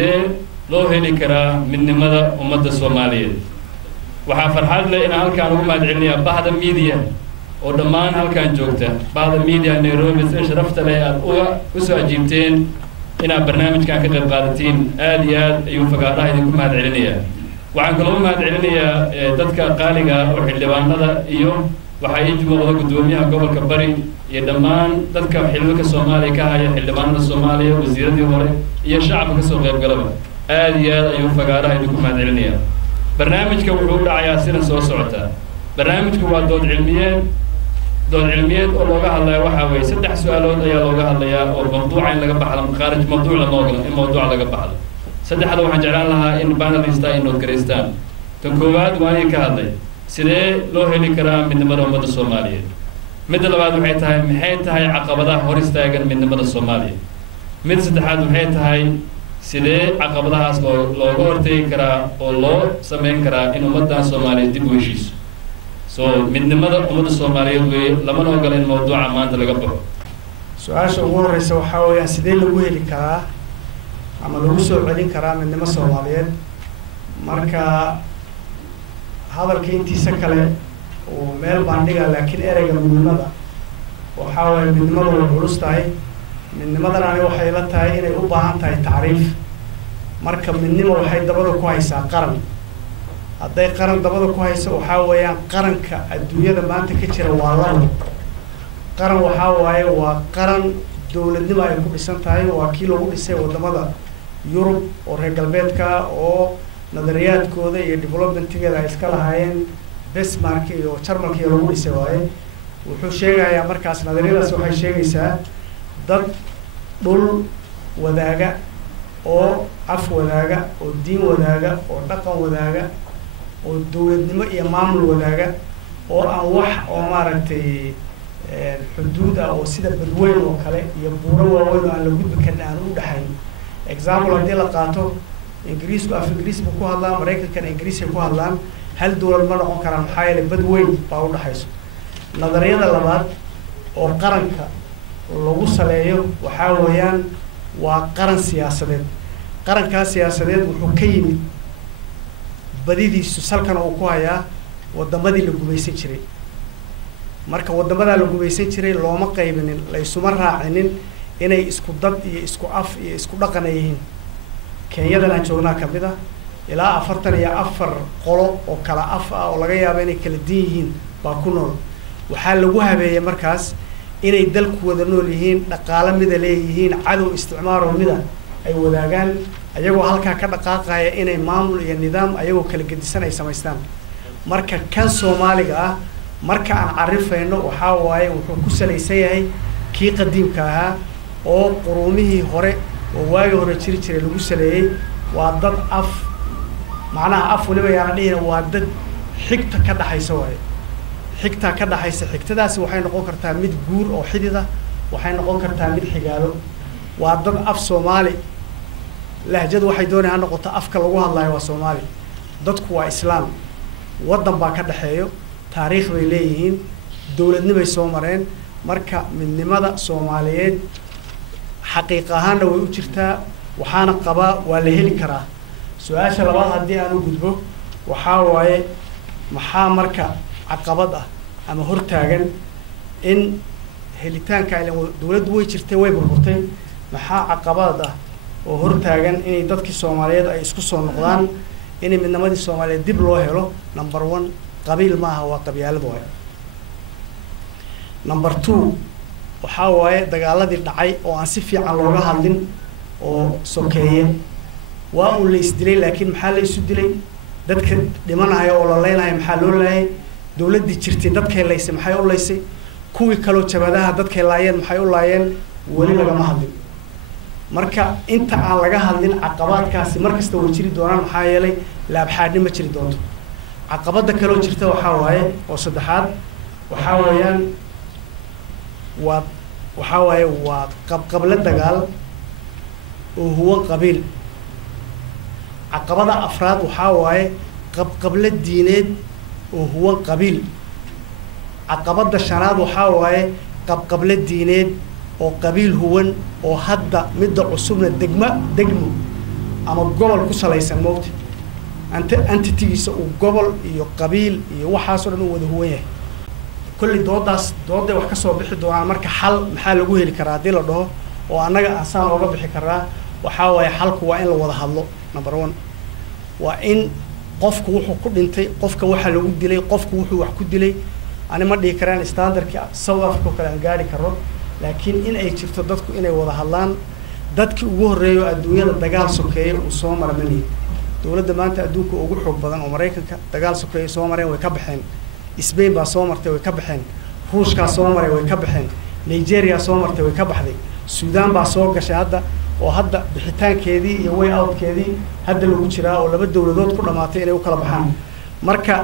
sidee loo heli karaa midnimada ummadda Soomaaliyeed waxaa farxad leh in halkaan ugu mahadcelinayaa bahda media oo dhammaan halkaan joogta bahda media Nairobi si sharafta leh aad u soo ajiibteen inaad barnaamijkan ka qayb qaadatiin aad iyo aad ayuu fagaaraha idinku mahadcelinayaa waxaan kaloo mahadcelinayaa dadka qaaliga oo xildhibaanada iyo waxay ijmooda gudoomiyaha gobolka Bari iyo dhammaan dadka xilka Soomaaliya ka haya xildhibaanada Soomaaliya wasiiradii hore iyo shacabka ka soo qayb galaba aad iyo aad ayuu fagaaraha idinku mahadcelinayaa barnaamijka wuxuu dhacayaa sida soo socota barnaamijku waa dood cilmiyeed oo looga hadlayo waxa weeye saddex su'aalood ayaa looga hadlayaa oo mawduuca in laga baxdo kharaj mawduuca noogala in mawduuca laga baxdo saddexda waxaan jeclaan lahaa in panelista ay nood gareystaan tan koowaad waa in ka hadlay sidee loo heli karaa midnimada ummadda Soomaaliyeed midda labaad waxay tahay maxay tahay caqabadaha hor istaagan midnimada Soomaaliyeed mid saddexaad waxay tahay sidee caqabadahaas looga hortagi karaa oo loo sameyn karaa in ummadda Soomaaliyeed dib u heshiiso so midnimada ummadda Soomaaliyeed way lama ogola in mawduuca maanta laga baxo su'aasha ugu horeysa waxa weeyaan sidee lagu heli karaa ama lagu soo celin karaa midnimo Soomaaliyeed marka hadalka intiisa kale oo meel bandhiga laakiin ereyga midnimada waxa weeye midnimadu way culus tahay midnimadana waxay la tahay inay u baahan tahay taariif marka midnimo waxay dabada ku haysaa qaran hadday qaran dabada ku hayso waxa weeyaan qaranka adduunyada maanta ka jira waa labo qaran waxa waaye waa qaran dawladnimo ay ku dhisan tahay waa kii lagu dhisay wadamada Yurub oo reer galbeedka oo nadariyaadkooda iyo development-geeda ay iska lahaayeen Bismarck iyo Jarmalka iyo lagu dhisay waaye wuxuu sheegayaa markaas nadariyadaas waxay sheegaysaa dad dhul wadaaga oo af wadaaga oo diin wadaaga oo dhaqan wadaaga oo dawladnimo iyo maamul wadaaga oo aan wax oo maaragtay xuduud ah oo sida badweyn oo kale iyo buuro waaweyn oo aan la gudbi karin aan u dhaxayn example haddii la qaato ingiriisku af ingiriis buu ku hadlaa maraykankana ingiriis ku hadlaan hal dawlad ma noqon karaan maxaa yeelay badweyn baa u dhaxayso nadariyada labaad oo qaranka lagu saleeyo waxa weeyaan waa qaran siyaasadeed qaranka siyaasadeed wuxuu ka yimid badidiisu salkan uu ku hayaa wadamadii la gumaysan jiray marka wadamada la gumaysan jiray looma qaybinin la isuma raacinin inay isku dad iyo isku af iyo isku dhaqan yihiin Keenyadan aan joognaa kamid ah ilaa 44 qolo oo kala af ah oo laga yaabo inay kala diin yihiin baa ku nool waxaa lagu habeeyay markaas inay dalku wada nool yihiin dhaqaale mid leeyihiin cadow isticmaar oo mid ay wadaagaan ayagoo halka ka dhaqaaqaya inay maamul iyo nidaam ayagoo kala gedisan ay sameystaan marka kan Soomaaliga ah marka aan carifayno waxa waaye wuxuu ku salaysan yahay kii qadiimka ahaa oo quruumihii hore oo waagi hore jiray lagu saleeyay waa dad af macnaha af waliba yaana dhihina waa dad xigta ka dhaxaysa waaye xigta ka dhaxaysa xigtadaasi waxay noqon kartaa mid guur oo xidida waxay noqon kartaa mid xigaalo waa dad af Soomaali lahjadu waxay doonayaan noqoto afka lagu hadlayo waa Soomaali dadku waa Islaam wadan baa ka dhaxeeyo taariikh bay leeyihiin dawladnimo ay soo mareen marka midnimada Soomaaliyeed xaqiiqo ahaan way u jirtaa waxaana qabaa waa la heli karaa su'aasha labaad haddii aan u gudbo waxa waaye maxaa marka caqabad ah ama hortaagan in helitaanka dawladdu way jirtay way burburtay maxaa caqabad ah oo hortaagan inay dadkii Soomaaliyeed ay isku soo noqdaan in midnimadii Soomaaliyeed dib loo helo number 1 qabiil maaha waa qabyaalad waaye number 2 waxa waaye dagaaladii dhacay oo aan si fiican looga hadlin oo sokeeye waa uu la isdilay laakiin maxaa la isu dilay dadka dhimanayo oo la leenayo maxaa loo laayay dawladii jirtay dadkay laysay maxay u laysay kuwii kale jabadaha dadkay laayeen maxay u laayeen wali lagama hadlin marka inta aan laga hadlin caqabadkaasi markasta way jiri doonaan maxaa yeelay laabxaadnimo ma jiri doonto caqabada kale oo jirta waxa waaye oo saddexaad waxa weeyaan waa qabqabla dagaal oo huwa qabiil caqabada afraad waxa waaye qabqabla diineed oo huwa qabiil caqabada shanaad waxa waaye qabqabla diineed oo qabiil huwan oo hadda midda cusubna degmo ama gobol ku salaysan moogta entity-giisa uu gobol iyo qabiil iyo waxaasoo dhan u wada huwan yahay kulli dooday wax ka soo bixi doonaan marka xal maxaa lagu heli karaa haddii la dhaho oo annaga asaan looga bixi karaa waxaa waaye xalku waa in la wada hadlo number 1 waa in qofku wuxuu ku dhintay qofka waxa lagu dilay qofku wuxuu wax ku dilay ani ma dhihi karaan standardka South Africa kale aan gaari karo laakiin in ay jirto dadku inay wada hadlaan dadkii ugu horeeyo adduunyada dagaal sokeeyay uu soo marmay dawladda maanta adduunka ugu xoog badan oo Mareykanka dagaal sokeeyay soo mareen way ka baxeen Spain baa soo martay way ka baxeen Ruushka soo maray way ka baxeen Nigeria soo martay way ka baxday Suudaan baa soo gashay oo hadda bixitaankeedii iyo way outkeedii hadda lagu jiraa oo laba dawladood ku dhamaatay inay u kala baxaan marka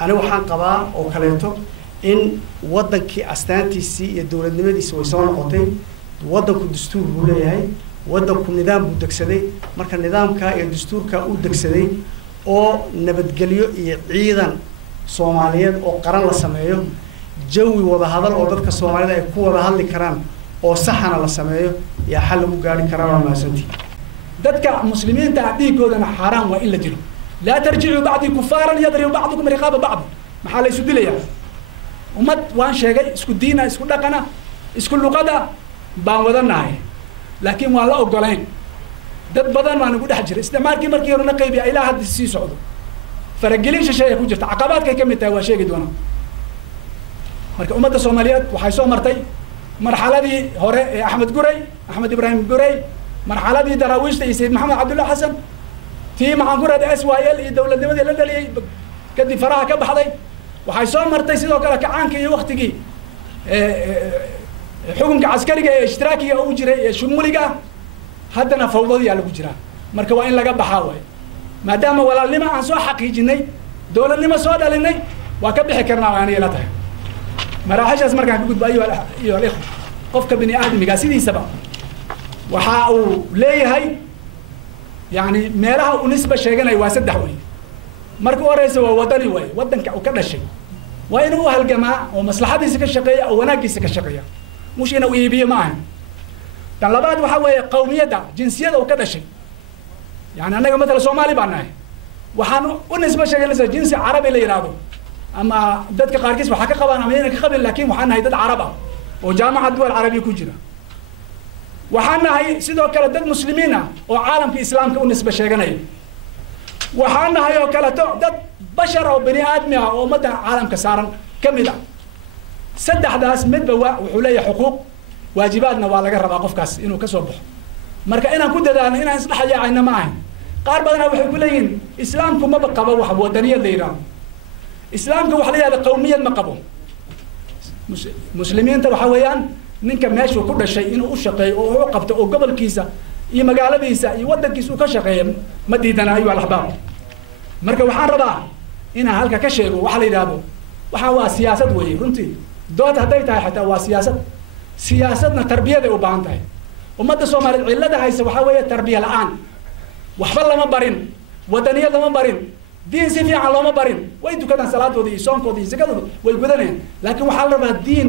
ani waxaan qabaa oo kaleeto in wadankii astaantiisii iyo dawladnimadiisa way soo noqotay wadanku dastuur buu leeyahay wadanku nidaam buu degsaday marka nidaamka iyo dastuurka uu degsaday oo nabadgelyo iyo ciidan Soomaaliyeed oo qaran la sameeyo jawi wada hadal oo dadka Soomaalida ay ku wada hadli karaan oo saxana la sameeyo yaa xal lagu gaari karaa maasantii dadka muslimiinta dhiigoodana xaraan waa in la dilo la tarji'u ba'di kufaran yadribu ba'dukum riqaba ba'd maxaa la isu dilayaa ummad waan sheegay isku diina isku dhaqana isku luqada baan wadanahay laakiin waa la ogolayn dad badan waan ugu dhex jiray isticmaalkii markii hore la qaybiya ilaa hadda sii socdo faragelin shisheeye ku jirta caqabaadkay ka mid tahay waa sheegi doona marka ummadda Soomaaliyeed waxay soo martay marxaladii hore ee Axmed Ibrahim Guray marxaladii daraawiishta iyo Sayyid Maxamed Cabdulla Xasan tii maxaan ku raad SYL iyo dawladnimadii la dhaliyay kadib faraha ka baxday waxay soo martay sidoo kale kacaanka iyo waqtigii xukunka askariga ee ishtiraakiga uu jiray ee shumuliga haddana fawdadiya lagu jiraa marka waa in laga baxaa way maadaama walaalnimo aan soo xaqiijinay dawladnimo soo dhalinay waa ka bixi karnaa aan yeela tahay maraaxishaas markaan ka gudbo iyo ikhwa qofka bini aadamiga sidiisaba waxa uu leeyahay yani meelaha uu nisba sheeganay waa saddex way marka horeysa waa wadani way wadanka uu ka dhashay waa inuu halgamaa oo maslaxadiisa ka shaqeeya oo wanaagiisa ka shaqeeya mush inuu iibiyo ma ahan tan labaad waxa weeye qowmiyada jinsiyada uu ka dhashay yani anaga mesela Soomaali baan nahay waxaan u nisba sheeganaysaa jinsi Carabi la yiraahdo ama dadka qaarkiis waxa ka qabaan ama inay ka qabin laakiin waxaan nahay dad Carab ah oo jaamacad duwal Carabi ku jira waxaan nahay sidoo kale dad muslimiin ah oo caalamka islaamka u nisba sheeganaya waxaan nahay oo kale dad bashar oo bini aadmi ah oo ummadda caalamka saaran kamid ah saddexdaas midba wuxuu leeyahay xuquuq waajibaadna waa laga rabaa qofkaas inuu ka soo baxo marka inaan ku dadaano inaan isdhaxyaacayna ma ahayn qaar badan waxay ku leeyihiin islaamku ma qabo wax wadaniyad la yiraahdo islaamka waxa la yiraahdo qowmiyad ma qabo muslimiinta waxa weeyaan ninka meeshu ku dhashay inuu u shaqeeyo oo uu qabto oo gobolkiisa iyo magaaladiisa iyo wadankiisa uu ka shaqeeyo ma diidana ayu al-ahbaab marka waxaan rabaa inaan halka ka sheego waxa la yiraahdo waxa waa siyaasad weey runtii dood haday tahay xataa waa siyaasadna tarbiyada u baahan tahay ummadda Soomaaliyeed cilada haysa waxa weeye tarbiya la'aan waxba lama barin wadaniyad lama barin diin si fiican looma barin way dukadaan salaadooda iyo soonkooda iyo zakadooda way gudanayaan laakiin waxa la rabaa diin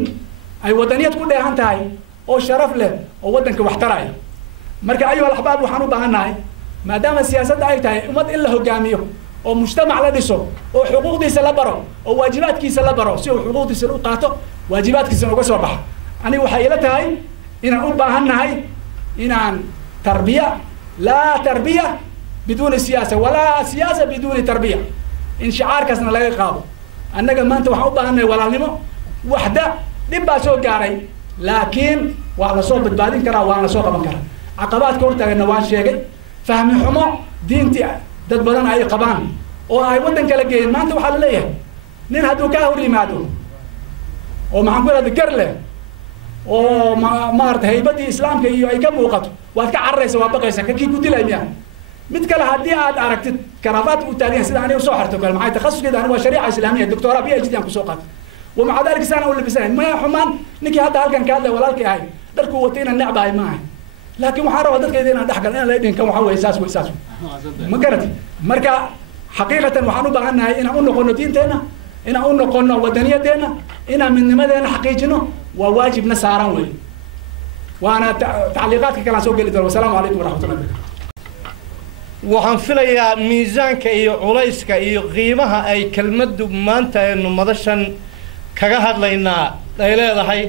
ay wadaniyad ku dheehan tahay oo sharaf leh oo wadanka wax taraya marka ayu al-ahbaab waxaan u baahanahay maadaama siyaasadda ay tahay ummad in la hogaamiyo oo mujtamac la dhiso oo xuquuqdiisa la baro oo waajibaadkiisa la baro si uu xuquuqdiisa u qaato waajibaadkiisa uga soo baxo ani waxa ila tahay inaan u baahanahay inaan tarbiya la tarbiya بدون سياسة ولا سياسة بدون تربية إن شعار كسنا لا يقابو أنك ما أنت وحوبة أنه ولا نمو وحدة نبى سوق جاري لكن وعلى صوب البادين كرا وعلى صوب بكرة عقبات كورتا النوان شيء فهم حمو دينتي تدبرنا أي قبان أو أي ودن كلاجين ما أنت وحلا ليه نين هدو كاوري مادو ومع كل ذكر له وما أرد هيبتي إسلام كي أي كم وقت وأتكعرس وأبقى يسكت كي كنت لا يعني mid kale hadii aad aragtid karafaad u taagan sida aniga soo xirto kale maxay takhasuskeeda aniga waa shariica islaamiga doctora PhD aan ku soo qaatay ومع ذلك سنه ولا بسنه ما حمان نكي هذا halkan ka hadlay walaalkay ahay dharku watayna nacbaay ma ahay laakiin waxa raba dadkeeda inaan dhaxgal in la idin kan waxa way saas ma garati marka xaqiiqatan waxaan u baahanahay inaan u noqono diinteena inaan u noqono wadaniyadeena inaan midnimadeena xaqiijino waa waajibna saaran weey waana tacliiqaadka kala soo gali doona wassalaamu alaykum wa rahmatullahi wa barakatuh waxaan filayaa miisaanka iyo culayska iyo qiimaha ay kelmaddu maanta aynu madashan kaga hadlaynaa ay leedahay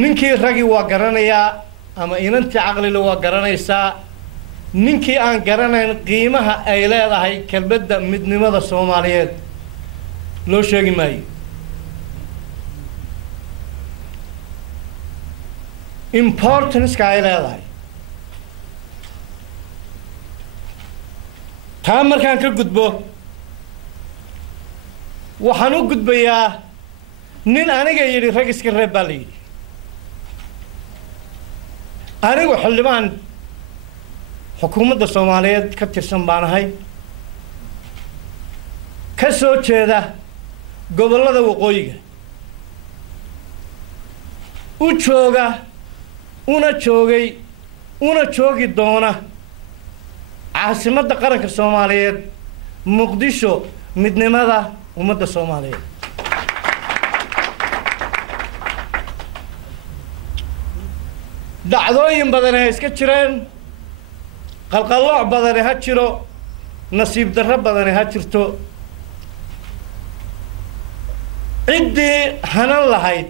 ninkii ragi waa garanayaa ama inantii caqlile waa garanaysaa ninkii aan garanayn qiimaha ay leedahay kelmadda midnimada Soomaaliyeed loo sheegi maayo importance-ka ay leedahay taa markaan ka gudbo waxaan u gudbayaa nin aniga yidhi rag iska reeb baa la yidhi anigu xildhibaan xukuumadda Soomaaliyeed ka tirsan baan ahay ka soo jeeda gobollada waqooyiga u jooga una joogay una joogi doona caasimadda qaranka Soomaaliyeed Muqdisho midnimada ummadda Soomaaliyeed dhacdooyin badan ay iska jireen qalqallooc badan ha jiro nasiib darro badan ha jirto ciddii hanan lahayd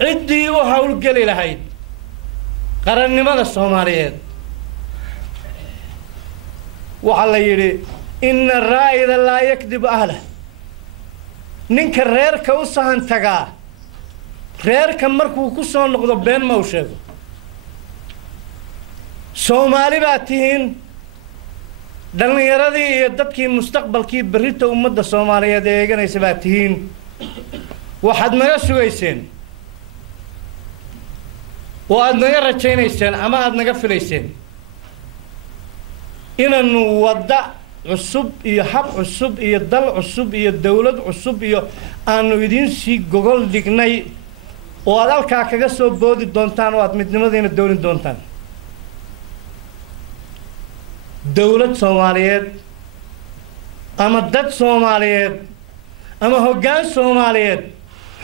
ciddii u hawlgeli lahayd qarannimada Soomaaliyeed waxa la yidhi inna raa'ida laa yakdibu ahlah ninka reerka u sahan tagaa reerka markuu ku soo noqdo been ma u sheego Soomaali baa tihiin dhalinyaradii iyo dadkii mustaqbalkii berrita ummadda Soomaaliyeed ee eeganaysa baa tihiin waxaad naga sugayseen oo aad naga rajaynayseen ama aad naga filayseen inaanu wadda cusub iyo hab cusub iyo dal cusub iyo dawlad cusub iyo aanu idiin sii gogol dhignay oo aad halkaa kaga soo boodi doontaan oo aad midnimadiina doonin doontaan dawlad Soomaaliyeed ama dad Soomaaliyeed ama hoggaan Soomaaliyeed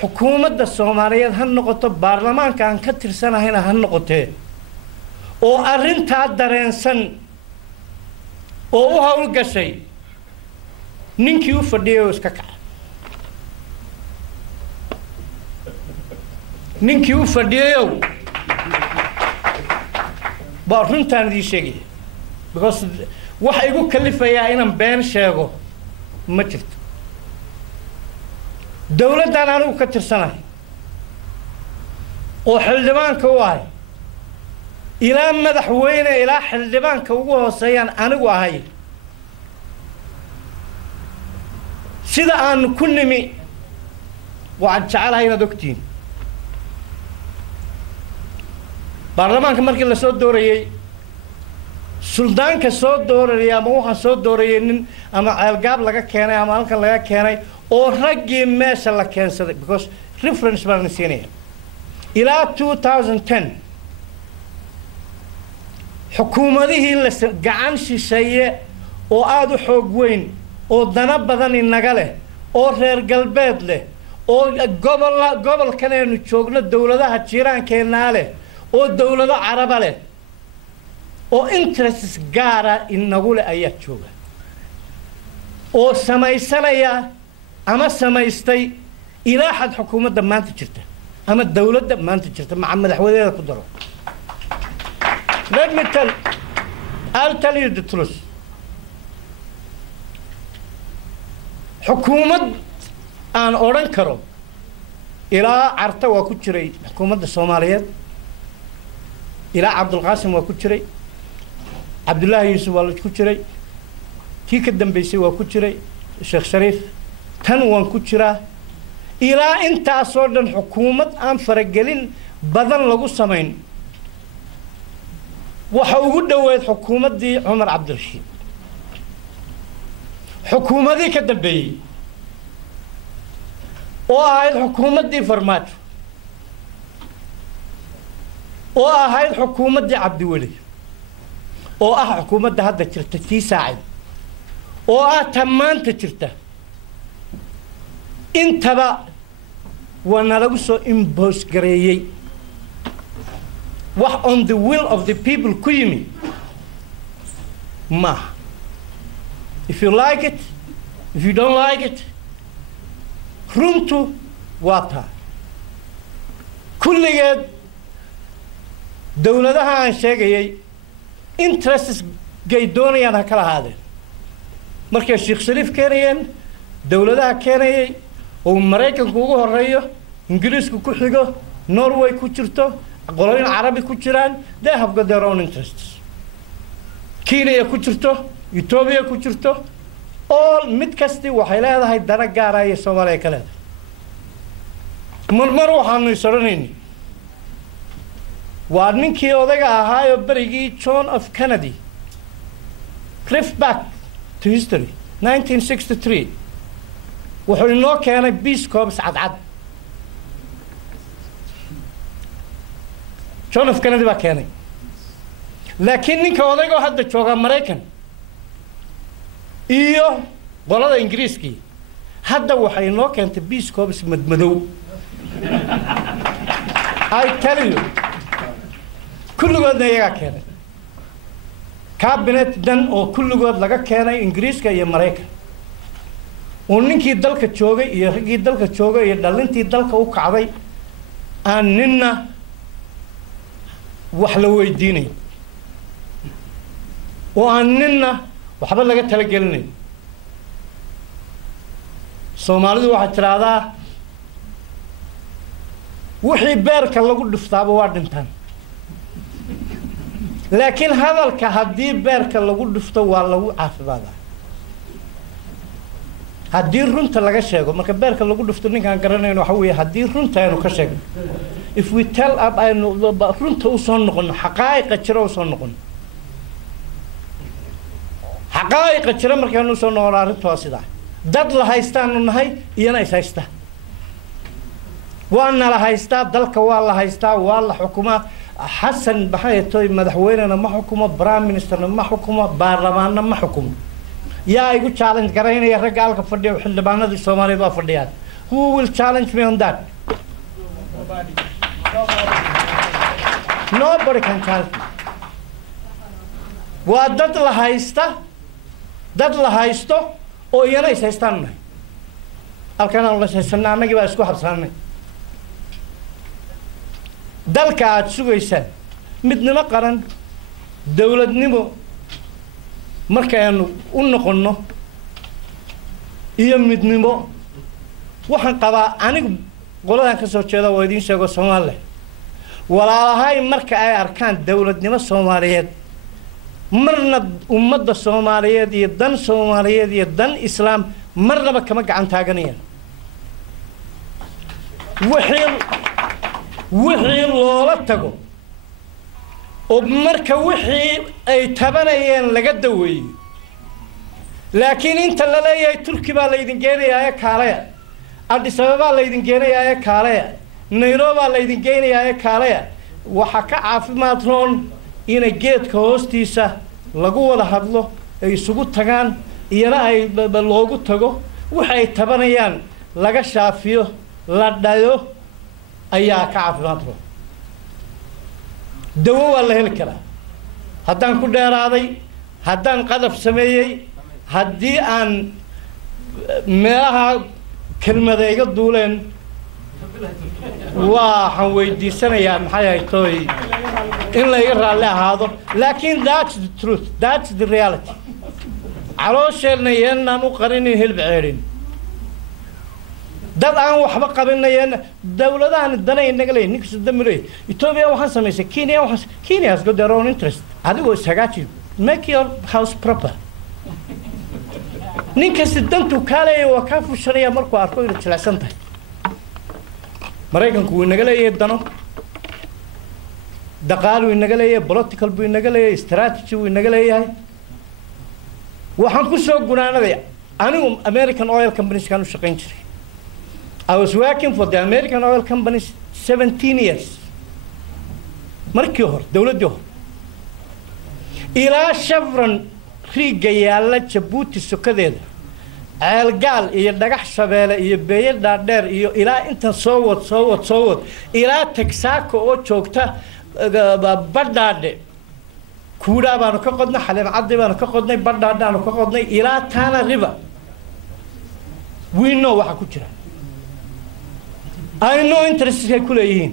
xukuumadda Soomaaliyeed ha noqoto baarlamaanka aan ka tirsanahayna ha noqotee oo arrintaa dareensan oo u hawlgashay ninkii u fadhiyay oo iska kaca ninkii u fadhiyayow baa runtaan idii sheegaya because waxa igu kalifayaa inaan been sheego ma jirto dawladdan anigu ka tirsanahay oo xildhibaanka u ahay ilaa madaxweyne ilaa xildhibaanka ugu hooseeyaan anigu ahay sida aan ku nimi waxaan jecelahay inaad ogtihiin baarlamaanka markii la soo doorayay suldaanka soo doorayay ama waxaan soo doorayay nin ama ceelgaab laga keenay ama halkan laga keenay oo raggii meesha la keensaday because reference baan siinaya ilaa 2010 xukuumadihii la gacan shisheeye oo aad u xoog weyn oo dana badan inaga leh oo reer galbeed leh oo gobolkan aynu joogno dawladaha jiiraankeenaa leh oo dawlado caraba leh oo interests gaara inagu leh ayaa jooga oo samaysanaya ama samaystay ilaa xad xukuumadda maanta jirta ama dawladda maanta jirta maca madaxweynaha ku daro I'll tell you the truth xukuumad aan odhan karo ilaa carta waa ku jiray xukuumadda Soomaaliyeed ilaa Cabdulqaasim waa ku jiray Cabdullaahi Yuusuf waa ku jiray kii ka dambeysay waa ku jiray Sheekh Shariif tan waan ku jiraa ilaa intaasoo dhan xukuumad aan faragelin badan lagu samayn waxa ugu dhaweyd xukuumaddii Cumar Cabdirashiid xukuumadii ka dambeeyay oo ahayd xukuumaddii Farmaajo oo ahayd xukuumaddii Cabdiweli oo ah xukuumadda hadda jirta tii Saacid oo ah tamaanta jirta intaba wana lagu soo impose gareeyay wax on the will of the people ku yimi ma. If you like it, if you don't like it, runtu waa taa kulligeed dowladaha aan sheegayay interests gay doonayaan ha kala ahaadeen markay Sheekh Shariif keenayeen dowladaha keenayay oo Mareykanku ugu horeeyo Ingiriisku ku xigo Norway ku jirto qolooyin Carabi ku jiraan they have got their own interests Kenya ku jirto Ethiopia ku jirto all mid kasti waxay leedahay dana gaar ah ee Soomaaliya kale mar waxaanu isaranaynay waa ninkii odaga ahaa berigii John F Kennedy cliff back to history 1963 wuxuu inoo keenay Peace Corps cadcad John F Kennedy baa keenay laakiin ninka odaga hadda jooga Mareykan iyo qolada Ingiriiskii hadda waxay inoo keentay Peace Corps madmadow I tell you kulligoodna iyaga keenay cabinet dan oo kulligood laga keenay Ingiriiska iyo Mareykan oo ninkii dalka joogay iyo ragii dalka joogay iyo dhalintii dalka u kacday aan ninna wax la weydiinay oo aan ninna waxba laga tala gelinay Soomaalidu waxa tiraahdaa wixii beerka lagu dhuftaaba waa dhintaan laakiin hadalka haddii beerka lagu dhufto waa lagu caafimaadaa haddii runta laga sheego marka beerka lagu dhufto ninkaan garanayno waxa weeye haddii runta aynu ka sheegno if we tell up aynu runta u soo noqono xaqaa'iqa jira u soo noqono xaqaa'iqa jira markaanu soo noqono arrintu waa sidaa dad la haystaanu nahay iyana is haysta waana la haystaa dalka waa la haystaa waa la xukumaa xasan baxay toy madaxweynena ma xukumo prime ministerna ma xukumo baarlamaanna ma xukumo yaa igu challenge garaynaya rag alka fadhiyo xildhibaanadii Soomaaliyeed waa fadhiyaan who will challenge me on that nobody can challenge me waa dad la haysto oo iyana is haystaan halkan aan la haysanaa anagii baa isku habsaanay dalka aad sugaysaa midnimo qaran dawladnimo markaanu u noqono iyo midnimo waxaan qabaa anigu qoladan ka soo jeeda oo idin sheego Soomaaliya walaalahay marka ay arkaan dawladnimo Soomaaliyeed marna ummadda Soomaaliyeed iyo dan Soomaaliyeed iyo dan Islaam marnaba kama gacan taaganayaan wixii loola tago oo marka wixii ay tabanayeen laga daweeyo laakiin inta la leeyahay Turki baa la idin geenayaa kaalaya Addis Ababa la idin geenayaa kaalaya Nairobi la idin geenayaa kaalaya waxa ka caafimaad roon in geedka hoostiisa lagu wada hadlo ay isugu tagaan iyana ay loogu tago waxay tabanayaan laga shaafiyo la dhayo ayaa ka caafimaad roon dawo waa la heli karaa haddaan ku dheeraaday haddaan qadaf sameeyay haddii aan meelaha kelmadayga duuleen waxaan weydiisanayaa maxay ahayd tooy in la iga raalli ahaado laakiin that's the truth that's the reality caloosheenna yeenaan u qarinin hilib ceerin dad aan waxba qabinayeen dawladahan danay naga leeyahay ninka Soomaaliya Ethiopia waxaan sameysay Kenya has got their own interest adigoo sagaaji make your house proper ninka sidantu kaalay waa ka fushariya markuu arko inay jilicsan tahay Mareykanku wuu naga leeyahay dano dhaqaale wuu naga leeyahay political wuu naga leeyahay strategy wuu naga leeyahay waxaan ku soo gunaanaday anigu American oil companies kan u shaqayn jiray I was working for the American oil companies 17 years markii hore dawladii hore ilaa Chevron riiga yaala Djibouti sokadeeda ceelgaal iyo dhagax shabeele iyo beeyad dhaadheer iyo ilaa inta soo wad ilaa Texaco oo joogta badhaadhe kuudhaa baanu ka qodnay xaleen caddi baanu ka qodnay badhaadhe aanu ka qodnay ilaa Tana River we know waxa ku jira I know interest ay ku leeyihiin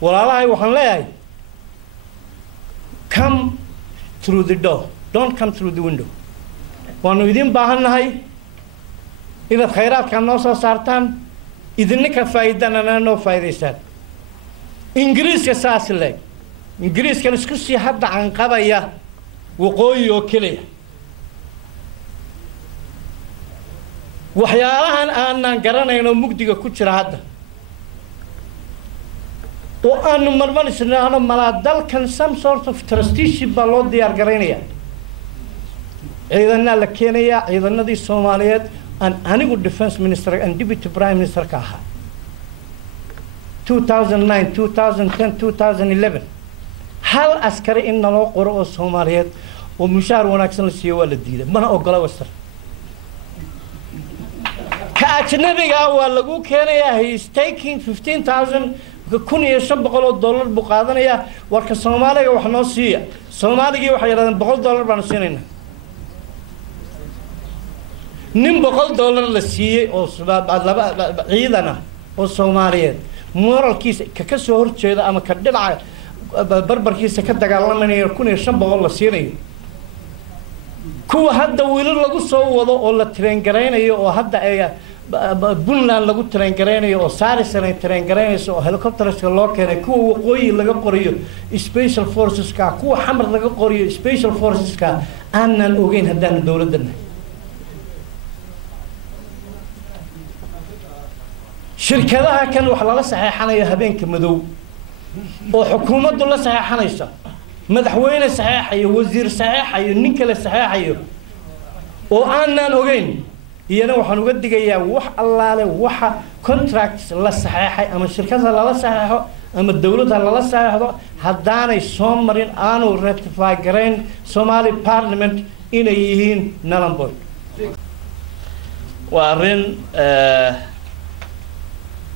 walaalahay waxaan leeyahay come through the door don't come through the window waanu idin baahannahay inaad khayraadka noo soo saartaan idinna ka faa'iidanana noo faa'iidaysaan ingiriiska saas leeg ingiriiskan isku sii hadda canqabaya waqooyi oo keliya waxyaalahan aanan garanayno mugdiga ku jira hadda oo aanu marmar isnaano malaa dalkan some sort of trusteeship baa loo diyaar garaynaya ciidanna la keenaya ciidanadii Soomaaliyeed aan anigu defense minister and deputy prime minister ka ahaa 2009 2010 2011 hal askari in loo qoro oo Soomaaliyeed oo mushaar wanaagsan la siiyo waa la diiday mana ogola wasar ka ajnabiga waa lagu keenayaa he is taking 15,000 kun iyo $500 buu qaadanayaa warka Soomaaliga wax noo siiya Soomaaligii waxay yiraahdeen $100 baan siinayna nin $100 la siiyay oo laba ciidana oo Soomaaliyeed moralkiisa ka soo horjeeda ama ka dhinaca barbarkiisa ka dagaalamanayo $1,500 la siinayo kuwa hadda wiilal lagu soo wado oo la train gareynayo oo hadda ay Puntland lagu train gareynayo oo Saarisana train gareynayso oo helicopterska loo keenay kuwa waqooyi laga qoriyo special forces ka kuwa xamar laga qoriyo special forces ka aanan ogeyn haddaan dawladana shirkadaha kan wax lala saxeexanayo habeenka madow oo xukuumaddu la saxeexanaysa madaxweyne saxeexayo wasiir saxeexayo nin kale saxeexayo oo aanan ogeyn iyana waxaan uga digayaa wax allaale waxa contracts la saxeexay ama shirkada lala saxeexo ama dawladda lala saxeexdo haddaanay soo marin aanu ratify gareyn Somali Parliament inay yihiin nalanboy waa arrin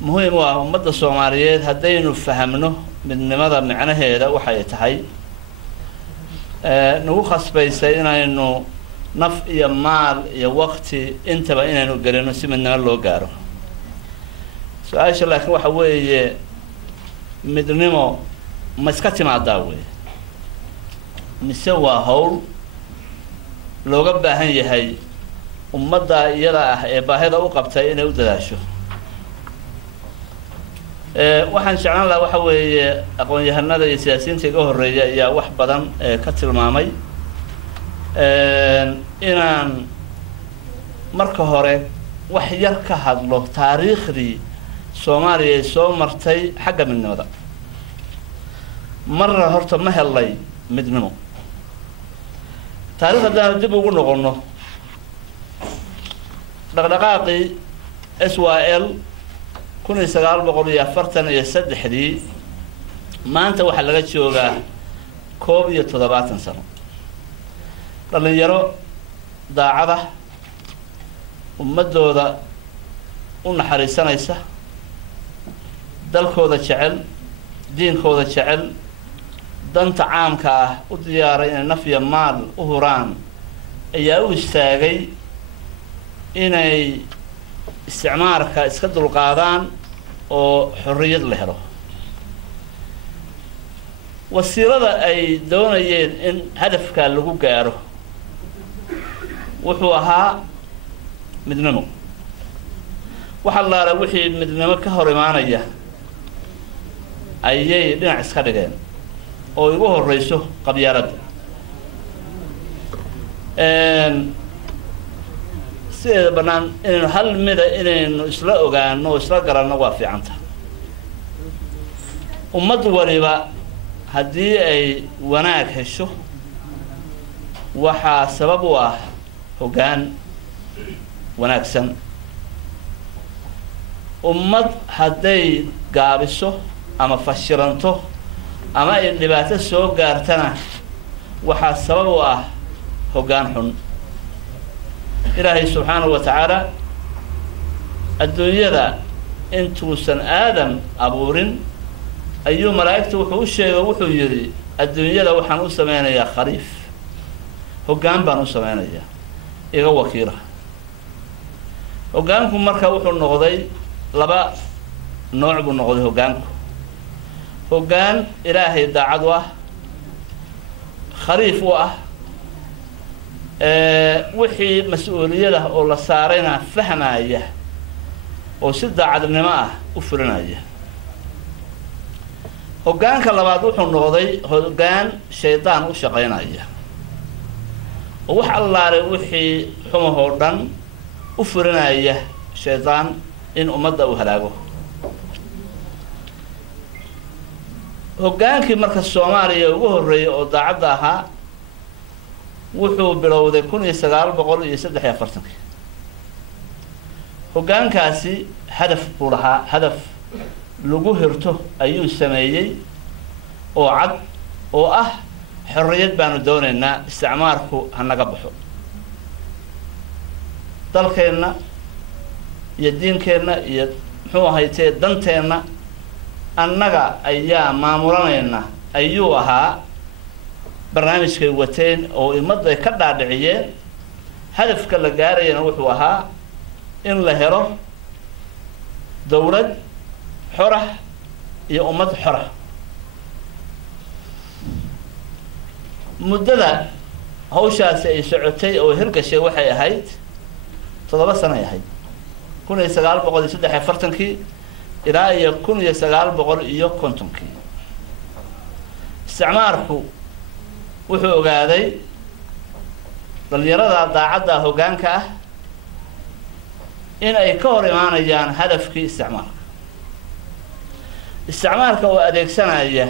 muhiim ah ummadda Soomaaliyeed haddaynu fahamno midnimada macnaheeda waxay tahay nagu khasbaysay inaynu naf iyo maal iyo waqti intaba inaynu galino si midnimo loo gaaro su'aasha laakiin waxa weeye midnimo ma iska timaadaa weeye mise waa hawl looga baahan yahay ummadda iyada ah ee baahida u qabtay inay u dadaasho waxaan jeclaan lahaa waxa weeye aqoon-yahanada iyo siyaasiyiinta iga horreeya ayaa wax badan ka tilmaamay inaan marka hore wax yar ka hadlo taariikhdii Soomaaliya ay soo martay xagga midnimada marna horta ma helay midnimo taariikhda dib ugu noqono dhaqdhaqaaqii SYL 1943 maanta waxa laga joogaa 17 sano dhalinyaro daacada ummadooda u naxariisanaysa dalkooda jecel diinkooda jecel danta caamka ah u diyaaray inay naf iyo maal u huraan ayaa u istaagay inay isticmaalka iska dulqaadaan oo xorriyad la helo wasiirada ay doonayeen in hadafka lagu gaaro wuxuu ahaa midnimo waxa la wixii midnimo ka hor imaanaya ayay dhinac iska dhigeen oo ugu horeyso qabyaaladda sida banaan in hal mida inaynu isla ogaano isla garanno waa fiicanta ummad waliba haddii ay wanaag hesho waxaa sabab u ah hoggaan wanaagsan ummad hadday gaabiso ama fashiranto ama ay dhibaato soo gaartana waxaa sabab u ah hoggaan xun ilaahay subxaanahu wa tacaala adduunyada intuusan aadam abuurin ayuu malaa'igta wuxuu u sheegay wuxuu yidhi adduunyada waxaan u sameynayaa khaliif hoggaan baan u sameynayaa iga wakiila hoggaanku marka wuxuu noqday laba nooc buu noqday hoggaanku hoggaan ilaahay daacad u ah khaliif u ah wixii mas-uuliyada oo la saarayna fahmaya oo si daacadnimo ah u fulinaya hoggaanka labaad wuxuu noqday hoggaan shaydaan u shaqaynaya oo wax allaale wixii xumahoo dhan u fulinaya shaydaan in ummadda uu halaago hoggaankii marka Soomaaliya ugu horreeyay oo daacadda ahaa wuxuu bilowday 1943 hoggaankaasi hadaf buu lahaa hadaf lagu hirto ayuu sameeyey oo cad oo ah xorriyad baanu doonaynaa isticmaalku hanaga baxo dalkeenna iyo diinkeenna iyo muxuu ahaaytay danteenna annaga ayaa maamulanayna ayuu ahaa barnaamijkay wateen oo ummadda ka dhaadhiciyeen hadafka la gaarayna wuxuu ahaa in la helo dawlad xor ah iyo ummad xor ah muddada hawshaasi ay socotay oo hirgashay waxay ahayd 7 sano ay ahayd 1943 ilaa iyo 1950 isticmaalku wuxuu ogaaday dhalinyarada daacadda hoggaanka ah in ay ka hor imaanayaan hadafkii isticmaalka oo adeegsanaya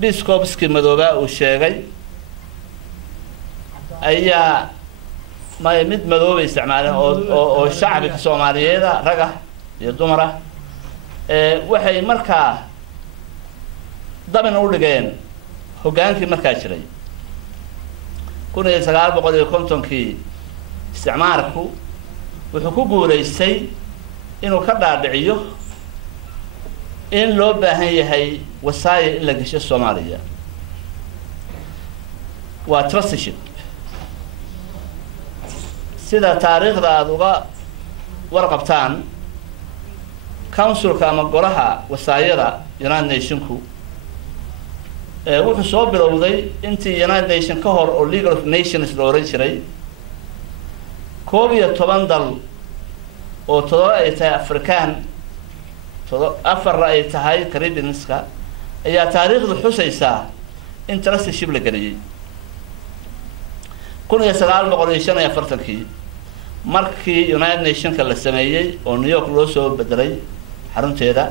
biskopski madooba uu sheegay ayaa mid madooba isticmaaleen oo shacabka Soomaaliyeed rag ah iyo dumar ah waxay markaa daban u dhigeen hoggaankii markaa jiray 1950 isticmaalku wuxuu ku guuleystay inuu ka dhaadhiciyo in loo baahan yahay wasaayil in la gasho Soomaaliya waa trusteeship sida taariikhda aad uga warqabtaan councilka ama golaha wasaayada United Nations-ku wuxuu soo bilowday intii United Nations ka hor oo League of Nations loo oran jiray 11 dal oo 7 ay tahay Afrikaan 4 ay tahay Caribbean-ska ayaa taariikhdu xusaysaa in trusteeship la galiyay 1945 markii United Nations-ka la sameeyay oo New York loo soo bedelay xarunteeda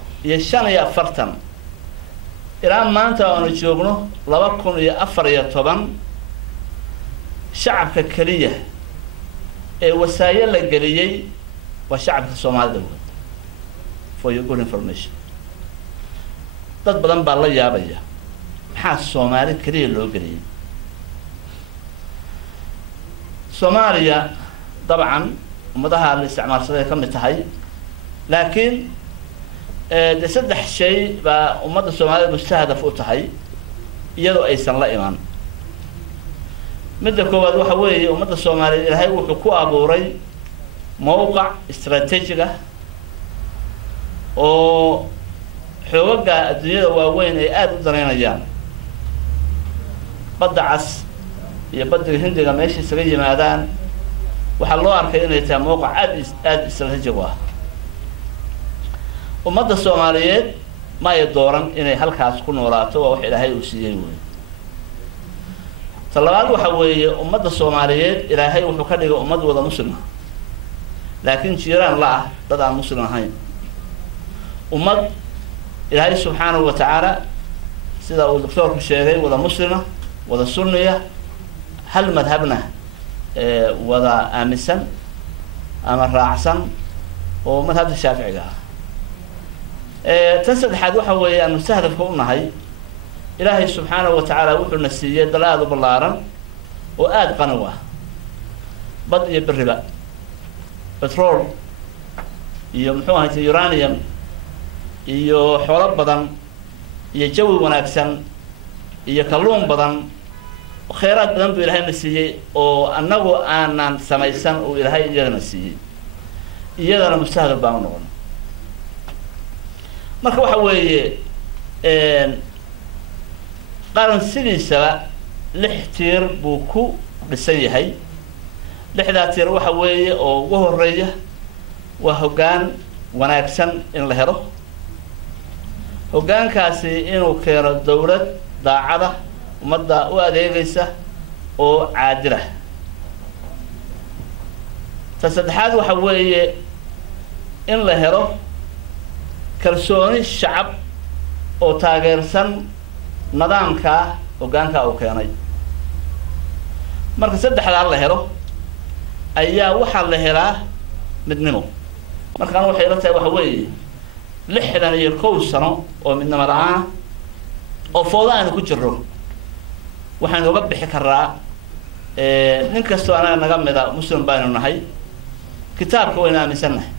1945 ilaa maanta aanu joogno 2014 shacabka kaliya ee wasaayil la galiyay waa shacabka Soomaalida for your good information dad badan baa la yaabaya maxaa Soomaali kaliya loo galiyay Soomaaliya dabcan ummadaha la isticmaalsaday ka mid tahay laakiin de saddex shay baa ummadda Soomaalida mustahdaf u tahay iyadoo aysan la iman midda koowaad waxa weeye ummadda Soomaaliyeed Ilaahay wuxuu ku abuuray mowqac istiraatiiji ah oo xoogaga adduunyada waaweyn ay aad u dareynayaan badda cas iyo badda Hindiga meesha isaga yimaadaan waxa loo arkay inay tahay mowqac aad istiraatiiji ah ummadda Soomaaliyeed ma ay dooran inay halkaas ku noolaato waa wax Ilaahay uu siiyay weey talabaad waxa weeye ummadda Soomaaliyeed Ilaahay wuxuu ka dhigay ummad wada muslim laakiin jiiraan la ah dad aan muslim ahayn ummad Ilaahay subhanahu wa ta'ala sida uu doctorku sheegay wada muslima wada sunniya hal madhabna wada aaminsan ama raacsan oo madhabka Shaafiiciga tasaddexaad waxa weeye aan mustahdafka u nahay Ilaahay subhanahu wa ta'ala wuxuu na siiyay dalaad ballaaran oo aad qani ah bad iyo bariba petrol iyo muxuu ahayd uranium iyo xoolo badan iyo jawi wanaagsan iyo kalluun badan khayraad badan buu ilaahay na siiyey oo annagu aanan samaysan uu ilaahay iyadana siiyey iyadana mustahdal baan u noqon marka waxa weeye qaran sidiisaba 6 tiir buu ku dhisan yahay 6daa tiir waxa weeye oo ugu horeeya waa hoggaan wanaagsan in la helo hoggaankaasi inuu keeno dawlad daacada ummadda u adeegaysa oo caadil ah ta saddexaad waxa weeye in la helo kalsooni shacab oo taageersan nidaamka hoggaanka uu keenay marka saddexdaa la helo ayaa waxaa la helaa midnimo markaan waxay la tahay waxa weeye 61 sano oo midnimo la'aan oo fooda aan ku jirro waxaan uga bixi karaa nin kastoo anaga naga mida muslim baynu nahay kitaabka wayna aaminsannahay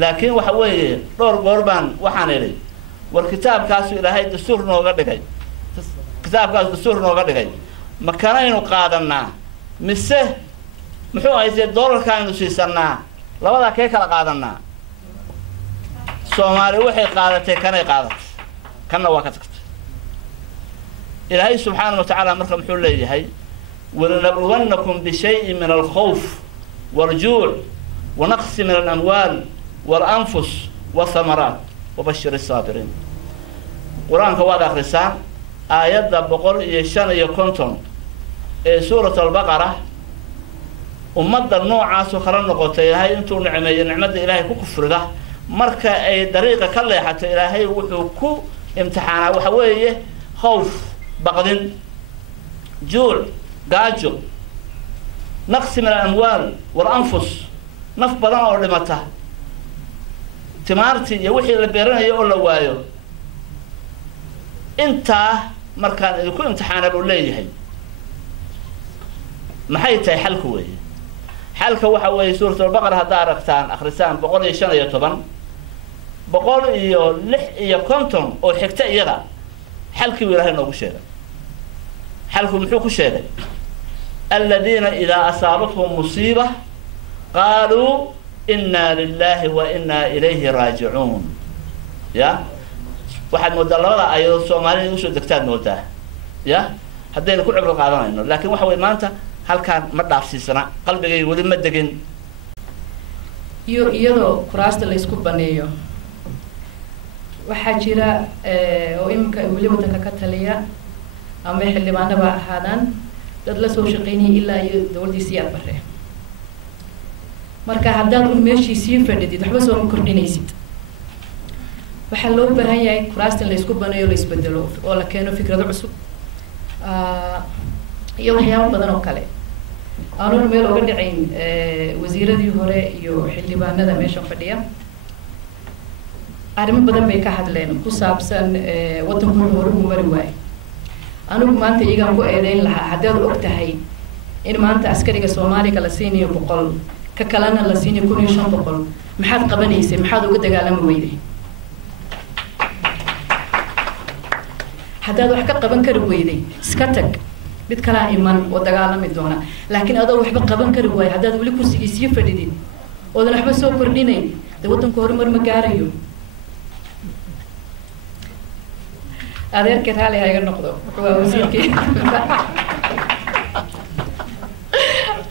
laakiin waxa weeye dhowr goor baan waxaan idhi war kitaabkaas ilaahay dastuur nooga dhigay kitaabkaas dastuur nooga dhigay ma kanaynu qaadanaa mise muxuu ahayd doolarka aynu siisanaa labada kee kala qaadanaa Soomaali waxay qaadatay kanay qaadatay kana waa ka tagtay ilaahay subxaanahu wa ta'aala marka muxuu leeyahay ولنبلونكم بشيء من الخوف والجوع ونقص من الأموال والأنفس والثمرات وبشر الصابرين قرآن كواد أخرسان آيات بقول يشان يكونتم سورة البقرة ومد النوع عاسو خلال نقطة إلهي انتو نعمة نعمة إلهي كفر ده مركا أي طريقة كلا حتى إلهي وحكو امتحانا وحوية خوف بقدن جوع قاجو نقص من الأموال والأنفس نف بدن أو لمتها تمارتي يوحي لبيرنا يقول له وايو انت مركان يكون امتحان بوليه هي ما حيتي حلكو وي حلكو waxa way suurta al-baqara hada aragtaan akhrisaan 115 boqol iyo 6 iyo 50 oo xigta iyada xalkii ilaahay noogu sheegay xalku muxuu ku sheegay alladina idha asabatuhum musiba qalu inna lillahi wa inna ilayhi raji'un ya waxaad moodaa labada ayado Soomaaliyeed u soo degtaan moodaa ya haddayna ku cibro qaadanayno laakiin waxa way maanta halkaan ma dhaafsiisana qalbigay wali ma degin iyadoo kuraasta la isku baneeyo waxaa jira oo imka wali wadanka ka taliya ama xildhibaanaba ahaadaan dad la soo shaqeynayay ilaa iyo dawladdiisii aad bare marka haddaad un meeshiisii fadhidid waxba soo kordhinaysid waxaa loo baahan yahay kuraasta la isku baneeyo la isbedelo oo la keeno fikrado cusub iyo waxyaabo badan oo kale aanun meel uga dhacayn wasiiradii hore iyo xildhibaanada meesha fadhiya arrimo badan bay ka hadleen ku saabsan wadanku hore u mari waay anigu maanta iyagaan ku eedeyn lahaa haddaad og tahay in maanta askariga Soomaaliga la siinayo 100 ka kalena la siinayo 1500 maxaad qabanaysay maxaad uga dagaalami weyday haddaad wax ka qaban kari weyday iska tag mid kala iman oo dagaalami doona laakiin adoo waxba qaban kari waay haddaad wali kursigiisii fadhidid oo waxba soo kordhinay wadanku horumar ma gaarayo adeerka raali hayga noqdo wuxuu wasiirkii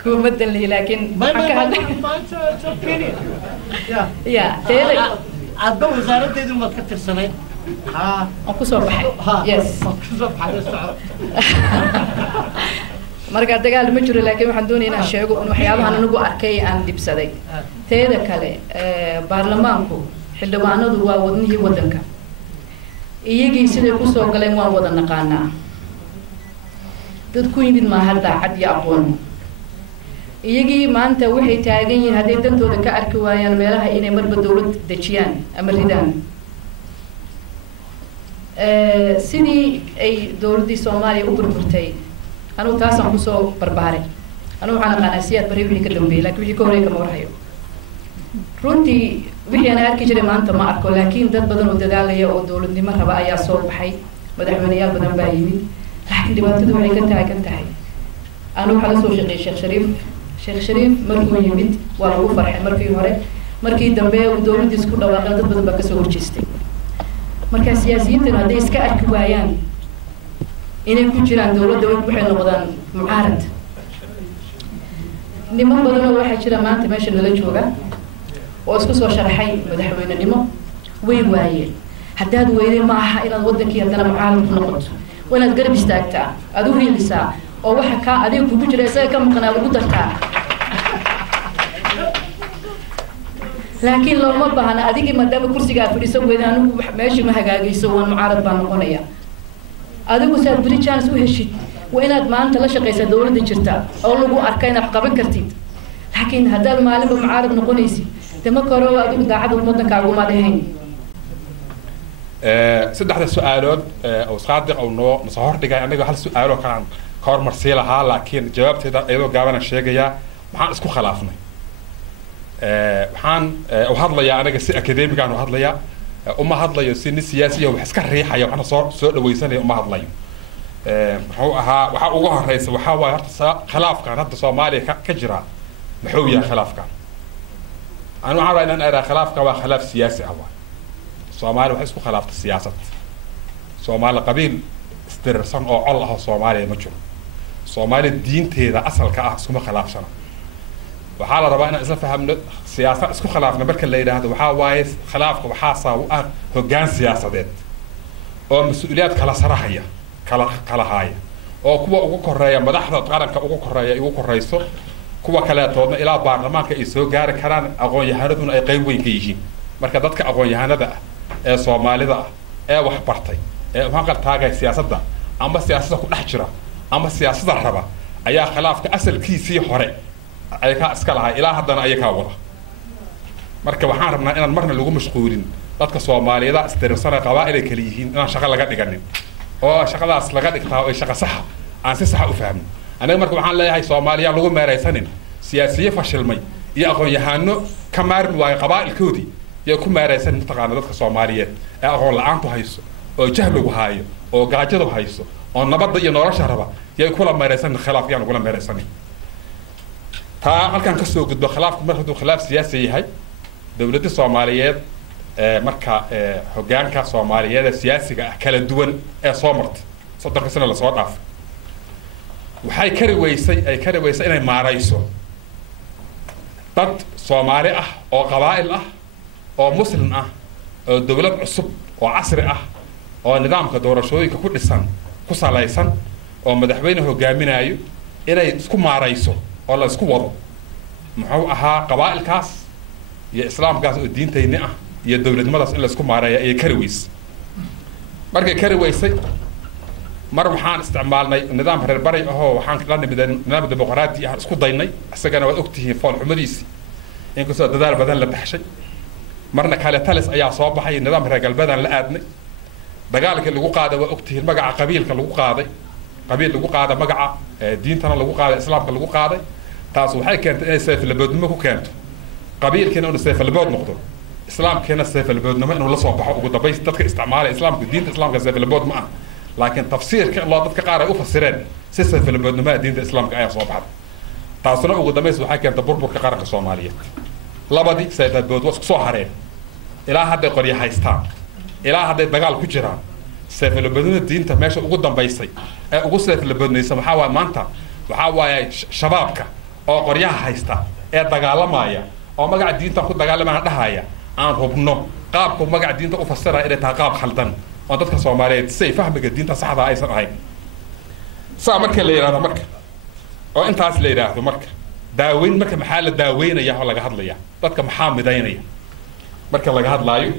kuumadan laakiin ya teeda aad wasaaraddeedu ma ka tirsanay aan ku soo baxay yes marka dagaal ma jiro laakiin waxaan doonayaa inaan sheego in waxyaabahan anigu arkay aan dibsaday teeda kale baarlamaanku xildhibaanadu waa wadnihii wadanka iyagii siday ku soo galeen waan wada naqaanaa dad ku yimid ma hadda cad iyo aqoon iyagii maanta waxay taagan yihiin hadday dantooda ka arki waayaan meelaha inay marba dawlad dejiyaan ama ridaan sidii ay dawladdii Soomaaliya u burburtay anigu taasaan kusoo barbaaray anigu waxaan aqaanaa siyaad bari wixii ka dambeeyay laakiin wixii ka horey kama warhayo runtii wixii aan arki jiray maanta ma arko laakiin dad badan oo dadaalaya oo dowladnimo raba ayaa soo baxay madaxweyneyaal badan baa yimid laakiin dhibaatadu waxay ka taagan tahay anu waxaa la soo shaqeeyay sheekh shariif markuu yimid waa lagu farxay markii hore markii dambe uu dowladdiis ku dhawaaqay dad badan baa kasoo horjeestay marka siyaasiyiintana hadday iska arki waayaan inay ku jiraan dowladda waxay noqdaan mucaarad niman badan oo waxaa jira maanta meesha nala jooga oo isku soo sharaxay madaxweynenimo way waayeen haddaad weyday ma aha inaad wadankii haddana mucaarad ku noqoto waa inaad garab istaagtaa aad u hiilisaa oo waxa kaa adiga kugu jira isaga ka maqan aad ugu dartaa laakiin looma baahna adigii maadaama kursigaa fadhiisan weyda anigu meeshii ma hagaagayso waan mucaarad baan noqonaya adigu saad beri chance u heshid waa inaad maanta la shaqaysaa dowladda jirta oo lagu arka inaad qaban kartid laakiin haddaad maalinba mucaarad noqonaysid de marka hore adigu daacada wadankaagu ma dhahayn saddexda su-aalood oo saadiq oo noo soo hordhigay aniga hal su-aalo kalaan ka hormarsii lahaa laakiin jawaabteeda iyadoo gaabana sheegayaa waxaan isku khilaafnay waxaan u hadlayaa aniga si akademigaan u hadlayaa uma hadlayo si nin siyaasiya wax iska riixaya waxna soo dhawaysanaya uma hadlayo muxuu ahaa waxa ugu horeysa waxaa waaye horta khilaafkan hadda soomaaliya ka jira muxuu yahay khilaafkan anu waxaan rabaa inaan eraa khilaafkan waa khilaaf siyaasi ah waay soomaaliya waxay isku khilaaftay siyaasad soomaali qabiil isdirirsan oo col ah oo soomaaliya ma jiro soomaaliya diinteeda asalka ah iskuma khilaafsana waxaa la rabaa inaan isla fahamno siyaasad isku khilaafna marka la yidhaahdo waxaa waaye khilaafka waxaa sabab u ah hoggaan siyaasadeed oo mas-uuliyaad kala sarahaya kala haaya oo kuwa ugu koreeya madaxda qaranka ugu koreeya ugu koreyso kuwa kaleetoodna ilaa baarlamaanka ay soo gaari karaan aqoon-yahanaduna ay qayb weyn ka yihiin marka dadka aqoon-yahanada ah ee soomaalida ah ee wax bartay ee uhanqaltaagay siyaasadda ama siyaasadda ku dhex jira ama siyaasadda raba ayaa khilaafka asalkiisii hore ay ka iska lahay ilaa haddana ayay kaa wada marka waxaan rabnaa inaan marna lagu mashquulin dadka soomaaliyeed isdirirsanay qabaa'il ay kala yihiin inaan shaqo laga dhiganin oo shaqadaas laga dhigtaa oo shaqo saxa aan si saxa u fahmin aniga marka waxaan leeyahay soomaaliya lagu meeraysanin siyaasiye fashilmay iyo aqoon-yahano ka maarmi waayo qabaa'ilkoodii iyo ku meeraysanin mataqaana dadka soomaaliyeed ee aqoon la-aantu hayso oo jahligu haayo oo gaajadu hayso oo nabadda iyo nolosha raba yay kula meeraysanin khilaaf yaan ugula meeraysanin taa halkaan kasoo gudbo khilaafku mar hadduu khilaaf siyaasi yahay dowladda soomaaliyeed marka hoggaanka soomaaliyeed ee siyaasiga ah kala duwan ee soo martay soddonka sano lasoo dhaafay waxay kari weysay inay maarayso dad soomaali ah oo qabaa'il ah oo muslim ah oo dowlad cusub oo casri ah oo nidaamka doorashooyinka ku dhisan ku salaysan oo madaxweyne hogaaminayo inay isku maarayso oo la isku wado muxuu ahaa qabaa'ilkaas iyo islaamkaas oo diintayni ah iyo dowladnimadaas in la isku maareeya ayay kari weysay markay kari weysay mar waxaan isticmaalnay nidaam reer bari ahoo waxaan la nimideen nidaam dimuqraadi ah isku daynay isagana waad ogtihiin foolxumadiisii inkastoo dadaal badan la baxshay marna kale talis ayaa soo baxay nidaam reer galbeedaan la aadnay dagaalkii lagu qaaday waa ogtihiin magaca qabiilka lagu qaaday qabiil lagu qaada magaca diintana lagu qaaday islaamka lagu qaaday taas waxay keentay inay seeflaboodnimo ku keento qabiilkiina inuu seeflabood noqdo islaamkiina seeflaboodnimo inuu la soo baxo ugu dambays dadka isticmaalaya islaamka diinta islaamka seeflabood ma ah laakiin tafsiirka loo dadka qaar ay u fasireen si seeflaboodnimada diinta islaamka ayaa soo baxday taasuna ugu dambays waxay keentay burburka qaranka soomaaliyeed labadii seeflabood waa isku soo hareen ilaa hadday qoryo haystaan ilaa hadday dagaal ku jiraan seeflaboodnimada diinta meesha ugu dambaysay ee ugu seeflaboodnaysa waxaa waaye maanta waxaa waaye shabaabka oo qoryaha haysta ee dagaalamaya oo magaca diinta ku dagaalamaya dhahaya aan hubno qaabku magaca diinta u fasiraya inay tahay qaab khaldan oo dadka soomaaliyeed si ay fahmiga diinta saxda aysan ahayn saa marka la yidhaahdo marka oo intaas la yidhaahdo marka daaweyn marka maxaa la daaweynaya oo laga hadlaya dadka maxaa midaynaya marka laga hadlaayo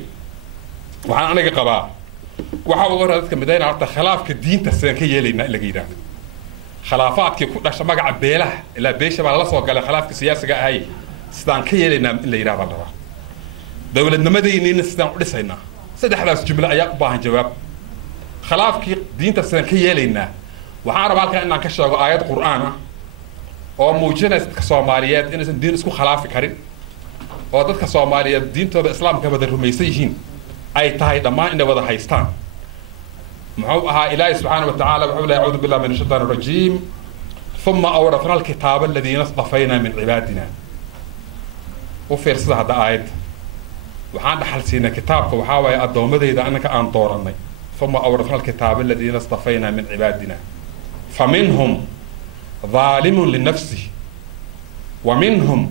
waxaan aniga qabaa waxa ugu horreeya dadka midaynaya horta khilaafka diinta sidaan ka yeelaynaa in laga yidhaahdo khilaafaadkii ku dhasha magaca beelaha ilaa beesha baa lala soo galay khilaafka siyaasiga ahay sidaan ka yeelaynaa in la yidhahdo la rabaa dowladnimadayniina sidaan u dhisaynaa saddexdaas jumle ayaa u baahan jawaab khilaafkii diinta sidaan ka yeelaynaa waxaan rabaa halkan inaan ka sheego aayad qur'aan ah oo muujinaysa dadka soomaaliyeed inaysan diin isku khilaafi karin oo dadka Soomaaliyeed diintooda islaamka wada rumaysan yihiin ay tahay dhammaan inay wada haystaan muxuu ahaa ilaahay subxaanahu wa tacaala wuxuu leeyahay a'uudu billahi minash shaitaanir rajiim thumma awrathna alkitaaba alladhiina istafayna min cibaadina u fiirsada hadda aayadda waxaan dhaxal siinay kitaabka waxaa waaye addoomadayda annaka aan dooranay thumma awrathna alkitaaba alladhiina istafayna min cibaadina faminhum ظالم لنفسه ومنهم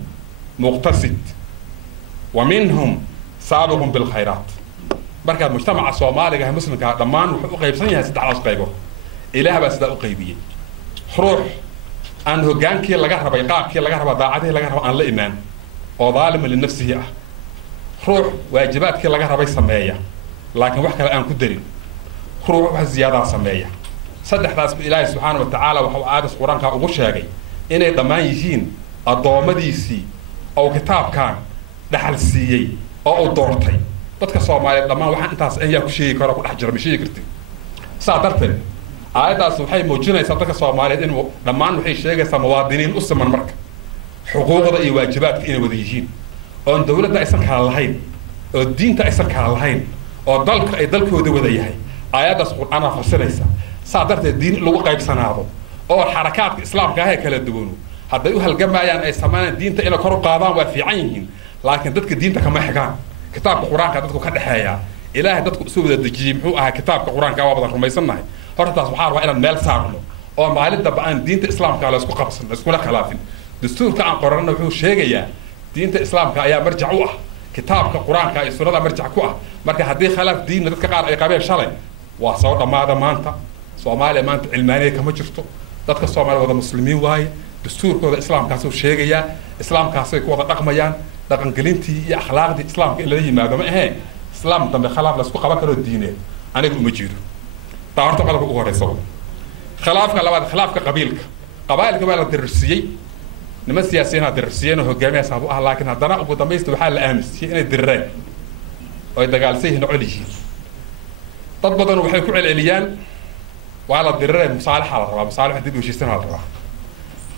مقتصد ومنهم سابق بالخيرات marka mujtamaca Soomaaliga muslimka dhamaan wuxuu u qaybsan yahay 3 qaybo ilaaha baa sida u qaybiyay ruux aan hogaankii laga rabay qaabkii laga rabaa daacadii laga rabaa aan la iimaan oo ظالم لنفسه ah ruux waajibaadkii laga rabay sameeya laakiin wax kale aan ku darin ruux wax ziyaada sameeya saddexdaas ilaahay subxaanahu wa tacaala wuxuu aayadda quraanka ugu sheegay inay dhammaan yihiin adoomadiisii oo kitaabkan dhaxal siiyay oo u doortay dadka Soomaaliyeed dhammaan waxaan intaas ayaa ku sheegi karo ku dhex jira mishii kartay saadartan aayaddaas waxay muujinaysaa dadka Soomaaliyeed in dhammaan waxay sheegaysaa muwaadiniin u siman marka xuquuqda iyo waajibaadka inay wada yihiin oo dawladda aysan kala lahayn oo diinta aysan kala lahayn oo dalka ay dalkooda wada yahay aayaddaas quraanka fasiraysa saadarteed diin lagu qaybsanaado oo xarakaadka islaamka ah kala duwan hadday u halgamayaan ay sameeyaan diinta inay kor u qaadaan waa fiican yihiin laakiin dadka diinta kama xigaan kitaabka quraanka dadku ka dhaxeeya ilaahay dadku soo wada dejiyay muxuu ahaa kitaabka quraanka waa wada rumaysanahay horta taas waxaa rabaa inaan meel saarno oo maalinta baan diinta islaamka la isku qabsan isku la khilaafin dastuurka aan qorano wuxuu sheegayaa diinta islaamka ayaa marjac u ah kitaabka quraanka iyo sunnada marjac ku ah marka haddii khilaaf diin dadka qaar ay qabeen shalay waa soo dhamaada maanta Soomaaliya maanta cilmaaniye kama jirto dadka Soomaaliya wada muslimiin waaye dastuurkooda islaamkaas uu sheegaya islaamkaas ay ku wada dhaqmayaan dhaqan gelintii iyo akhlaaqdii islaamka in la yimaado ma ahayn islaam dambe khilaaf la isku qaban karo diineed aniga uma jeedo taarta qodobka ugu horeysa khilaafka labaad khilaafka qabiilka qabaa'ilka waa la dirsiyay nima siyaasiyiin ha dirsiyeen oo hogaamiye saabu ah laakiin haddana ugu dambeystii waxaa la aaminsan inay dirreen oo ay dagaalsan yihiin colihiin dad badan waxay ku celceliyaan وعلى الدرارة مصالحة على الربا مصالحة دي وشيستين على الربا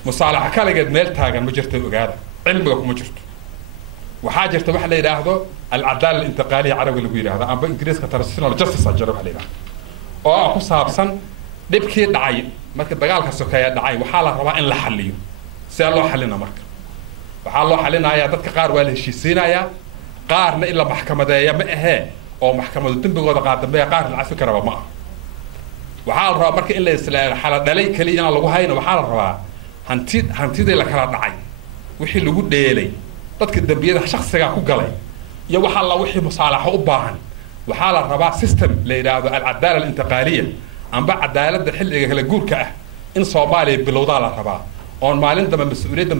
مصالحة كلا قد ميل تاجن مجرت وجاده علمك مجرت وحاجة تروح لي هذا العدالة الانتقالية عربي اللي بيقول هذا أنا بإنجليز كترسينال جاستس أجرب عليها أو أكو صابسن دبكي دعاي ما كدجال كسكايا دعاي وحالة ربا إن لحليه سأل الله حلنا مرك وحال الله حلنا يا دتك قار ولا شيء سينا يا قارنا إلا محكمة ده ما هي أو محكمة تنبغى قاعدة ما قار العسكر ربا ما waxaa la rabaa marka in la islaayo xalad dhalay kaliya in lagu hayno waxaa la rabaa hantida la kala dhacay wixii lagu dheelay dadka dambiyada shakhsiga ku galay iyo waxa la wixii musaalaxo u baahan waxaa la rabaa system la yiraahdo al-adala al-intiqaliya amba cadaaladda xilliga kala guurka ah in Soomaaliya bilowda la rabaa oo maalin damba mas'uuliyadda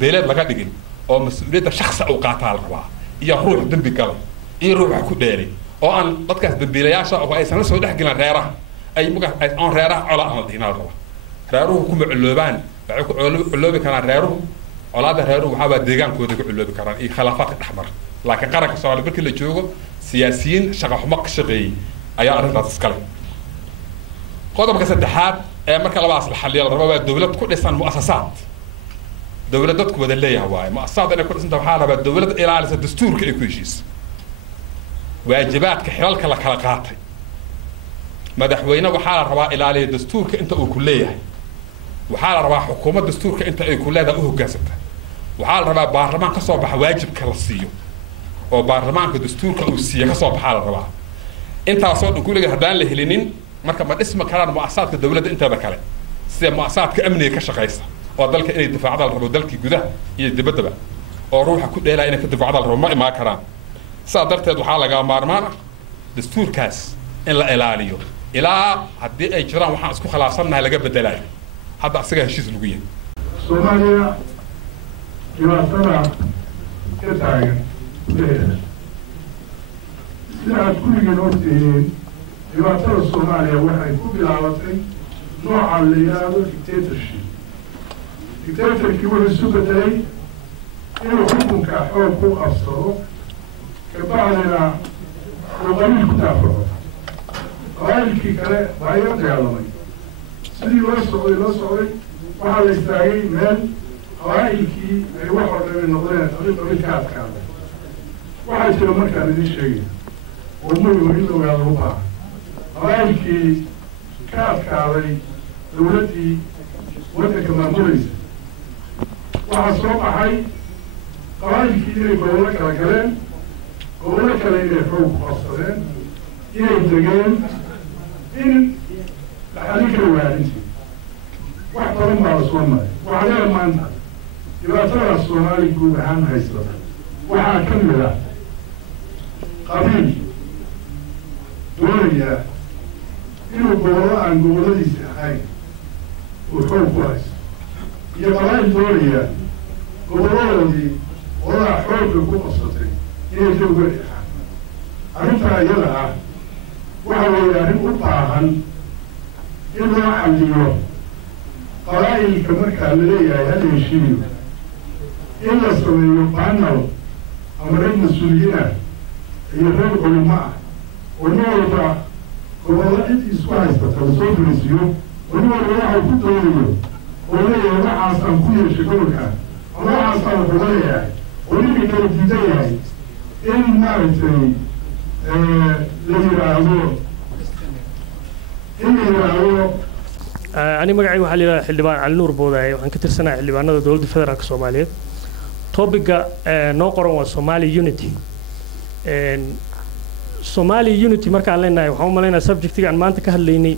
beelad laga dhigin oo mas'uuliyadda shakhsi u qaataa la rabaa iyo ruux dambi galay iyo ruux ku dheelay oo aan dadkaas dambiilayaasha oo aysan la soo dhaxgelin reeraha أي مقا أن ريره على أمر دينار الله ريره كم علوبان علوب كان ريره على هذا ريره وحاب ديجان كود علوب كان إيه خلافات الأحمر لكن قرق السؤال بكل جوجو سياسيين شغح مق شغي أي أرد تسكلي قدر بقى سدحات مركز الواصل الحلية الربا الدولة كل إنسان مؤسسات دولة دتك بدلية هواي مؤسسات أنا كل إنسان بحالة بالدولة إلى على الدستور كإيكويشيس واجبات كحلال كلا خلقاتي مدحوينه وحال ربا إلى دستورك أنت أكليه وحال ربا حكومة دستورك أنت أكليه ده جازته وحال ربا برلمان كصوب واجب كلاسيو أو برلمان كدستورك أوسية كصوب حال ربا أنت أصلا نقول لك هدان لهلينين مركب ما اسمه كلام مؤسسات الدولة أنت ذكره سي مؤسسات كأمنية كشقيسة وضلك إني دفاع على الربا ودلك جده يدبدبه أو روح كل إلى إنك تدفع على الربا ما كلام صادرت هذا حالة جام مرمان دستور كاس إلا إلاليو إلى هدي أي جرام وحنا اسكو خلاصنا لقى بدلاي هذا أصيغ هالشيء لقيه. سوماليا جواتنا كتاعي ليه ساعة كل جنوتين جواتنا الصوماليا واحد كل عواتي نوع اللي هذا ديكتاتور كيقول السوبتاي إنه حكم كحكم أصله كبعضنا وغير كتافره قائلكي كلا بايرت يعلمي سيدي لو صعي waxaa la istaagay meel qabaa'ilkii ay wax walba ay noqdeen طريق كاف كان waxaa jira markaan idiin sheegay oo muhimu in ogaado u baahan qabaa'ilkii ka adkaaday dawladdii waddanka maamulaysa waxaa soo baxay qabaa'ilkii inay gobollo kala galeen gobollo kale inay xoog ku qabsadeen inay degeen in la xalin kara waarintii wax badan baa la soo maray waxaa leeya maanta dhibaatadaas soomaali guud ahaan haysata waxaa ka mid ah qabiil doonaya inuu gobollo aan gobolladiisi ahayn uu xoog ku hayso iyo qabaa'il doonaya gobolladoodii odaa xoogga ku qabsatay inay ka uga dhexaan arrintaa iyada ah waxa weeye arrin u baahan in loo xalliyo qabaa'ilka markaa la leeyahay hal heshiiyo in la sameeyo panel ama rag mas-uuliyiin ah iyo rag culimo ah oo nin walba gobollo cid isku haystata lasoo fariisiyo oo nin walba waxa ku doonayo oo leeyahay waxaasaan ku yeeshay gobolkan ama waxaasaan wuxuu leeyahay oo ninka kala diidan yahay in maaragtay la yidhaahdo ani magacayga waxaa la yidhaha xildhibaan cali nuur boodaaye waxaan ka tirsanahay xildhibaanada dowladda federaalka soomaaliyeed topiga noo qoran waa Somali Unity Somali Unity markaan leenahay waxaan u maleynayaa subjectiga aan maanta ka hadlaynay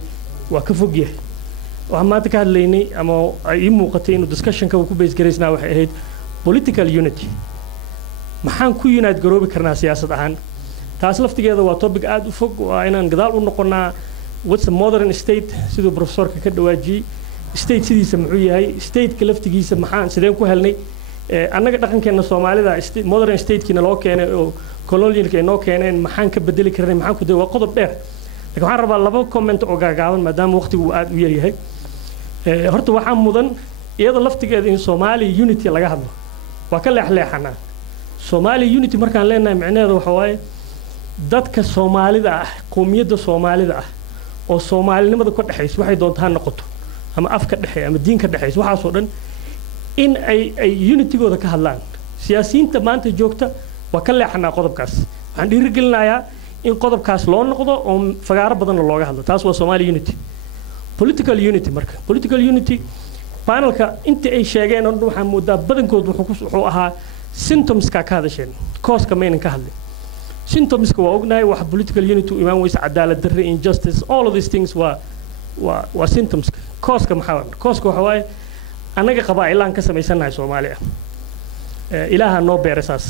waa ka fog yahay waxaan maanta ka hadlaynay ama ay ii muuqatay inuu discussionka uu ku base garaysnaa waxay ahayd political unity maxaan ku unite garoobi karnaa siyaasad ahaan taas laftigeeda waa topic aad u fog waa inaan gadaal u noqonnaa what's a modern state sidoo professorka ka dhawaajiyay state sidiisa muxuu yahay stateka laftigiisa maxaan sideen ku helnay annaga dhaqankeena Soomaalida modern state-kiina loo keenay oo colonialka ay noo keeneen maxaan ka bedeli karnay maxaan ku day waa qodob dheer laakiin waxaan rabaa laba comment oo gaagaaban maadaama waqtigu aad u yar yahay horta waxaa mudan iyada laftigeeda in Somali unity laga hadlo waa ka leexleexanaa Somali unity markaan leenahay macnaheedu waxa waaye dadka Soomaalida ah qowmiyadda Soomaalida ah oo Soomaalinimada ka dhaxayso waxay doontaan noqoto ama afka dhaxay ama diinka dhaxayso waxa soo dhan in ay unity-gooda ka hadlaan siyaasiyiinta maanta joogta waa ka leexanaa qodobkaas waxaan dhiirigelinayaa in qodobkaas loo noqdo oo fagaaro badan looga hadlo taas waa Somali unity political unity marka political unity panelka inta ay sheegeen oo waxaan moodaa badankood wuxuu ahaa symptoms-ka ka hadasheen cause-ka maynan ka hadlin symptoms-ka waa ognahay wax political unity u imaan weysa cadaalad darre injustice all of these things waa symptoms-ka cause-ka maxaa cause-ka waxa waaye annaga qabaa'ilaan ka samaysanahay Soomaaliya ilaaha noo beeray saas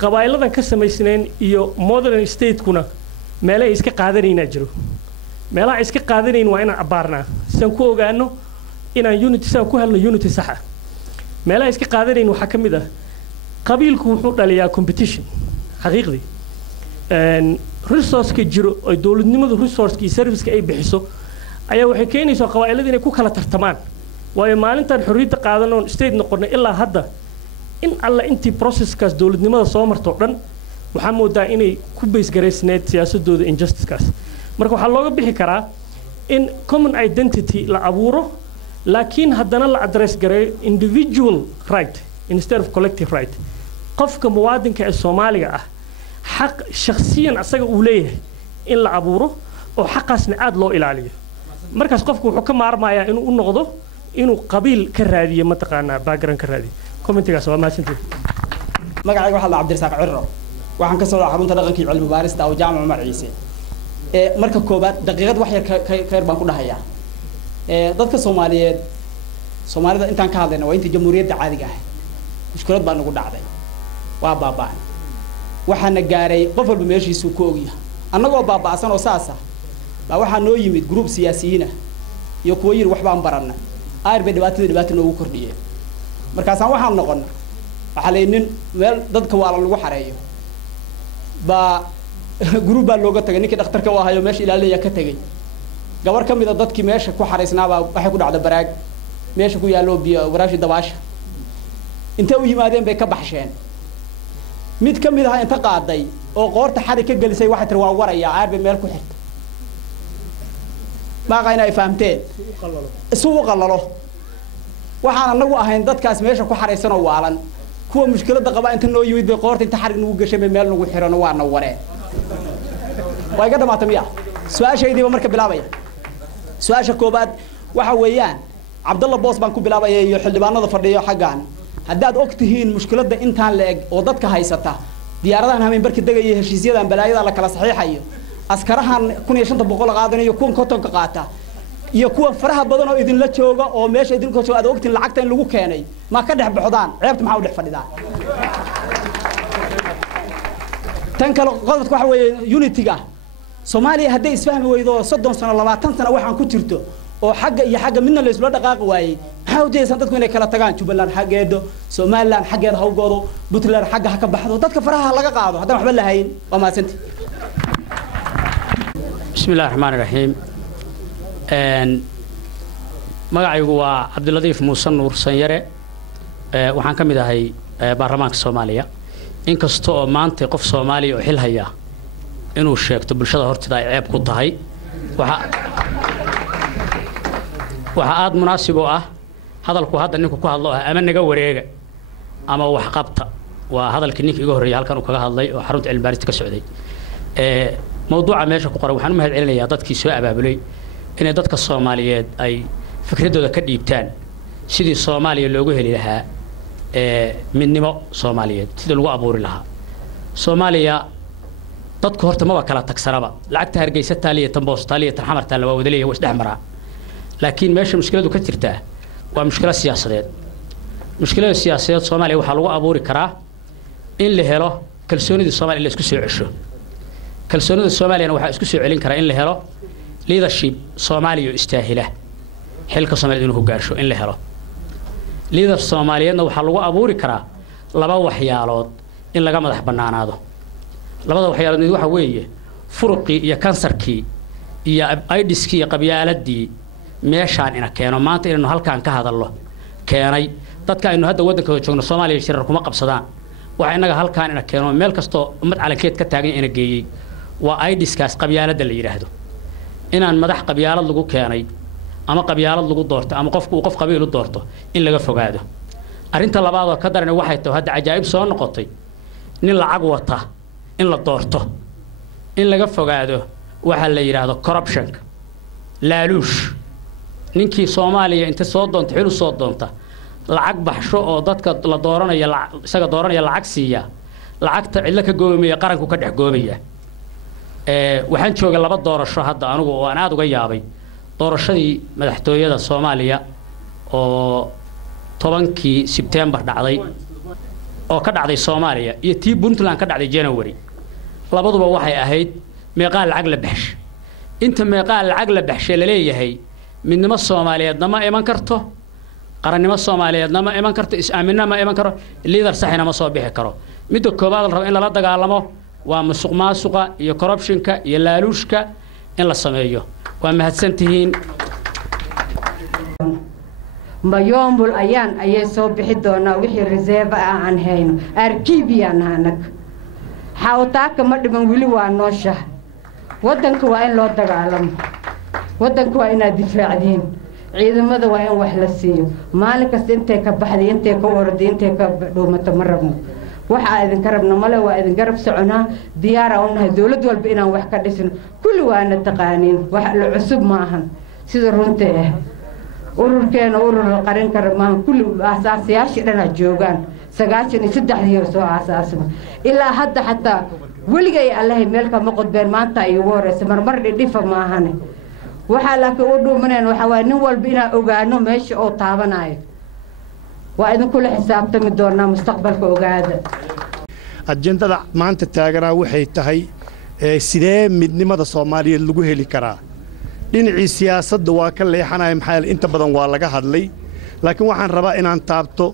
qabaa'iladan ka samaysneen iyo modern state-kuna meelaha iska qaadanayna jiro meelaha iska qaadanayn waa inaan abaarnaa san ku ogaano inaan unity san ku helno unity sax ah meelaha iska qaadanayn waxa ka mid ah qabiilku wuxuu dhaliyaa competition xaqiiqdii resource-ka jiro oo dawladnimadu resource-ka iyo service-ka ay bixiso ayaa waxay keenaysaa qabaa'ilada inay ku kala tartamaan waayo maalintan xorriyadda qaadanoon state noqonay ilaa hadda in alla intii processkaas dawladnimada soo marto dhan waxaa moodaa inay ku base garaysneed siyaasadooda injustice-kaas marka waxaa looga bixi karaa in common identity la abuuro laakiin haddana la address gareeyo individual right instead of collective right qofka muwaadinka ee Soomaaliga ah xaq shakhsiyan asaga uu leeyahay in la abuuro oo xaqaasna aad loo ilaaliyo markaas qofku wuxuu ka maarmayaa inuu u noqdo inuu qabiil ka raadiyo mataqaanaa background ka raadiyo commentigaas waa mahadsantihiin magacayga waxaa la Cabdirasaaq Cirro waxaan ka soo xarunta dhaqanka iyo cilmi baarista oo jaamac Umar Ciise marka koobaad daqiiqad wax yar ka yar baan ku dhahayaa dadka Soomaalida intaan ka hadlayna waa inta jamhuuriyadda caadiga ah mushkilad baa nagu dhacday waa baabaan waxaana gaaray qof walba meeshiisu ku ogyahay annagoo baabaasan oo saasa baa waxaa noo yimid group siyaasiyiin ah iyo kuwa yiri waxbaan baranay aarbe dhibaatada noogu kordhiyay markaasaan waxaan noqon waxa leeyahay meel dadka waa lagu xareeyo baa group baa looga tagay ninkii dhakhtarka u ahayo meesha ilaalaya ka tagay gabar ka mid ah dadkii meesha ku xareysnaaba waxay ku dhacday baraag meesha ku yaalo biyo waraashi dabaasha inta u yimaadeen bay ka baxsheen mid ka mid ah inta qaaday oo qoorta xari ka galisay waxa tir waa waraya aarbe meel ku xirtay ma qayna ay fahamteen isugu qalalo waxaan anagu ahayn dadkaas meesha ku xareysan oo waalan kuwa mushkiladda qaba inta noo yimid bay qoorta inta xarig nagu gashay bay meel nagu xirano waana wareen way ga dhamaatay miya su'aashaydiiba marka bilaabaya su'aasha koobaad waxa weeyaan Cabdalla Boos baan ku bilaabaya iyo xildhibaanada fadhiyo xagaan haddaad og tihiin mushkiladda intaan la eg oo dadka haysata diyaaradahan habeen barkii degaya heshiisyadan balaayada la kala saxiixayo askarahan 1500 qaadanayo kuwan kontonka qaata iyo kuwa faraha badan oo idin la jooga oo meesha idin ku soo aad ogtiin lacagta in lagu keenay ma ka dhex baxdaan ceebta maxaa u dhex fadhidaan tan kale qodobka waxa weeye unity-ga Soomaaliya hadday isfahmi weydo 30 sano 20 sano waxaan ku jirto oo xagga iyo xagga midna la isla dhaqaaqi waayay maxaa u jeesan dadku inay kala tagaan Jubaland xaggeedo Somaliland xaggeeda ha u goodo Puntland xagga ha ka baxdo dadka faraha laga qaado haddana waxba la hayn waa maasanti bismillaahir rahmaanir rahiim magacaygu waa Cabdiladiif Muuse Nuur Sanyare waxaan ka mid ahay baarlamaanka Soomaaliya inkastoo maanta qof Soomaali oo xil haya inuu sheegto bulshada hortida ay ceeb ku tahay waxa aad munaasib u ah hadalku hadda ninku ku hadlo ama naga wareega ama wax qabta waa hadalkii ninka iga horeeyay halkan uu kaga hadlay oo xarunta cilmi-baarista ka socday mawduuca meesha ku qoran waxaan u mahad celinayaa dadkii soo abaabulay inay dadka Soomaaliyeed ay fikradooda ka dhiibtaan sidii Soomaaliya loogu heli lahaa midnimo Soomaaliyeed sidii lagu abuuri lahaa Soomaaliya dadku horta ma kala tagsanaba lacagta Hargeysa taaliya tan Boos taaliya tan Xamar taaliya waa wadaleeya wax dhex maraa laakiin meesha mushkiladu ka jirtaa waa mushkilad siyaasadeed mushkilada siyaasadeed Soomaaliya waxa lagu abuuri karaa in la helo kalsoonida Soomaaliya la isku soo cesho kalsoonida Soomaaliya waxa isku soo celin kara in la helo leadership Soomaaliya istaahila xilka Soomaaliya inuu hogaansho in la helo leader Soomaaliyeedna waxa lagu abuuri karaa laba waxyaalood in laga madax banaanaado labada waxyaalood waxa weeye furuqi iyo kansarkii iyo aidiskii iyo qabyaaladii meeshaan ina keeno maanta inuu halkaan ka hadallo keenay dadka aynu hadda waddanka joogno Soomaaliya shirar kuma qabsadaan waxa inaga halkaan ina keeno meel kasto ummad calankeed ka taagan ina geeyay waa aidiskaas qabyaalada la yiraahdo inaan madax qabyaalad lagu keenay ama qabyaalad lagu doorto ama qofku qof qabiil u doorto in laga fogaado arinta labaad oo ka daran waxay tahay hadda ajaa'ib soo noqotay nin lacag wata in la doorto in laga fogaado waxa la yiraahdo corruption laaluush ninkii Soomaaliya inta soo doonta xil soo doonta lacag baxsho oo dadka la dooranayo isaga dooranaya lacag siiya lacagta cilla ka goomaya qaranku ka dhex goomaya waxaan joogay laba doorasho hadda anigu oo aan aad uga yaabay doorashadii madaxtooyada Soomaaliya oo 10kii September dhacday oo ka dhacday Soomaaliya iyo tii Puntland ka dhacday January labaduba waxay ahayd meeqaal lacag la baxshay inta meeqaal lacag la baxshay la leeyahay midnimo Soomaaliyeedna ma iman karto qarannimo Soomaaliyeedna ma iman karto is-aaminna ma iman karo leader saxina ma soo bixi karo midda koobaad la rabo in la dagaalamo waa musuqmaasuqa iyo corruptionka iyo laaluushka in la sameeyo waa mahadsantihiin mayombul ayay soo bixi doonaa wixii reserve aan hayno arkiibiyan hanag xawtaaka ma dhiman wili waa noosha wadanka waa in loo dagaalamo wadanka waa inaad difaacdiin ciidamada waa in wax la siiyo maalin kasta intay ka baxday intay ka orday intay ka dhuumato ma rabno waxa idin karabna male waa idin garab soconaa diyaar ah unahay dawlad walba inaan wax ka dhisno kulli waana taqaaniin wax la cusub ma ahan sida runta ah ururkeena urur qaran kara ma kulli aasaasiyaasha dhan joogaan 93 year soo aasaasmo ilaa hadda xataa weligay allahay meel ka maqodbeen maanta ay ugu horeysay marmar dhifa ma ahan waxa la ka dhuumaneen waxa waa nin walba inaa ogaano meesha oo taabanayo waa idin kula xisaabtami doonaa mustaqbalka ogaada ajendada maanta taaganaa waxay tahay sidee midnimada Soomaaliyeed lagu heli karaa dhinacii siyaasadda waa ka leexanay maxay inta badan waa laga hadlay laakiin waxaan rabaa inaan taabto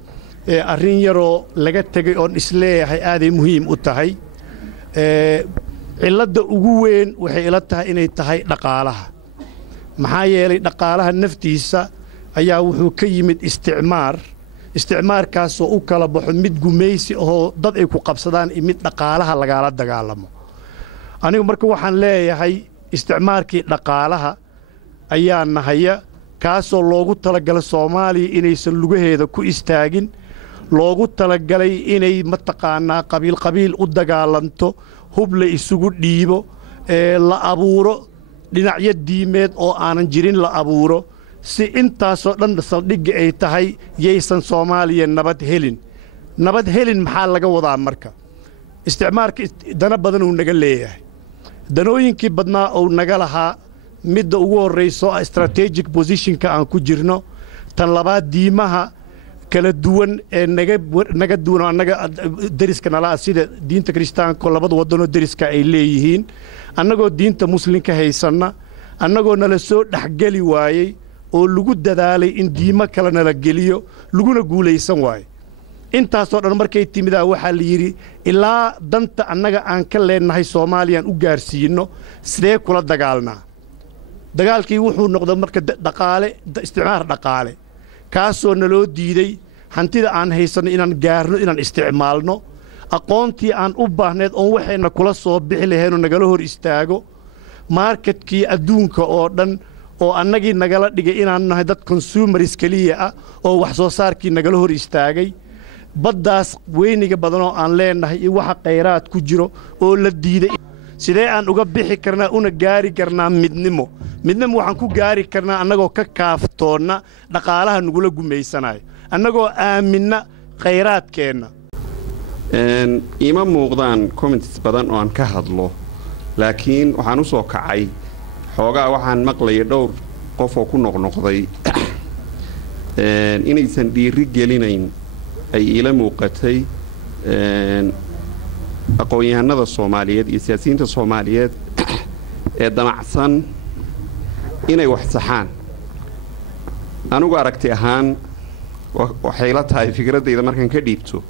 arrin yaroo laga tagay oo isleeyahay aad ay muhiim u tahay cilada ugu weyn waxay ila tahay inay tahay dhaqaalaha maxaa yeelay dhaqaalaha naftiisa ayaa wuxuu ka yimid isticmaarkaas oo u kala baxo mid gumaysi oo dad ay ku qabsadaan mid dhaqaalaha lagala dagaalamo anigu marka waxaan leeyahay isticmaarkii dhaqaalaha ayaa nahaya kaasoo loogu talagalay Soomaaliya inaysan lugaheeda ku istaagin loogu talagalay inay mataqaanaa qabiil u dagaalanto hub la isugu dhiibo la abuuro dhinacyo diimeed oo aanan jirin la abuuro si intaasoo dhan saldhigga ay tahay yaysan Soomaaliya nabad helin maxaa laga wadaa marka isticmaalka dana badan uu naga leeyahay danooyinkii badnaa oo naga lahaa midda ugu horeyso strategic positionka aan ku jirno tan labaad diimaha kala duwan ee naga duwan annaga dariska nala sida diinta Kristaanka labada wadano dariska ay leeyihiin annagoo diinta muslimka haysanna annagoo nala soo dhaxgali waayay oo lagu dadaalay in diimo kale nala geliyo laguna guulaysan waayay intaasoo dhan markay timidaa waxaa la yidhi ilaa danta annaga aan ka leenahay Soomaaliyan u gaarsiino sidee kula dagaalnaa dagaalkii wuxuu noqday marka isticmaar dhaqaale kaasoo naloo diiday hantida aan haysanno inaan gaarno inaan isticmaalno aqoontii aan u baahneed oo waxayna kula soo bixi lahaynoo nagala hor istaago marketkii adduunka oo dhan oo annagii nagala dhigay inaan nahay dad consumers kaliya ah oo wax soo saarkii nagala hor istaagay baddaas weyniga badan oo aan leenahay iyo waxa khayraad ku jiro oo la diiday sidee aan uga bixi karnaa una gaari karnaa midnimo waxaan ku gaari karnaa annagoo ka kaaftoonna dhaqaalaha nagula gumaysanayo annagoo aaminna khayraadkeenna ima muuqdaan comments badan oo aan ka hadlo laakiin waxaan u soo kacay xoogaa waxaan maqlayay dhowr qof oo ku noqnoqday inaysan dhiiri gelinayn ay ila muuqatay aqoon-yahanada Soomaaliyeed iyo siyaasiyiinta Soomaaliyeed ee damacsan inay wax saxaan anigu aragti ahaan waxay la tahay fikradayda markaan ka dhiibto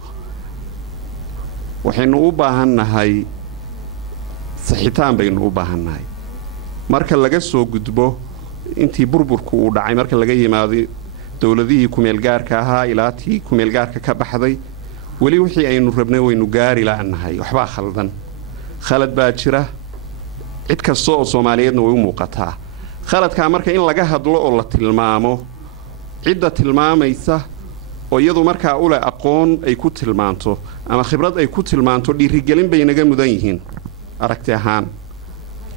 waxaynu u baahannahay saxitaan baynu u baahannahay marka laga soo gudbo intii burburku uu dhacay marka laga yimaado dawladihii kumeel gaarka ahaa ilaa tii kumeel gaarka ka baxday weli wixii aynu rabnay waynu gaari la'anahay waxbaa khalad baa jira cid kasta oo Soomaaliyeedna way u muuqataa khaladka marka in laga hadlo oo la tilmaamo cidda tilmaamaysa oo iyadu markaa u leh aqoon ay ku tilmaanto ama khibrad ay ku tilmaanto dhiirigelin bay naga mudan yihiin aragti ahaan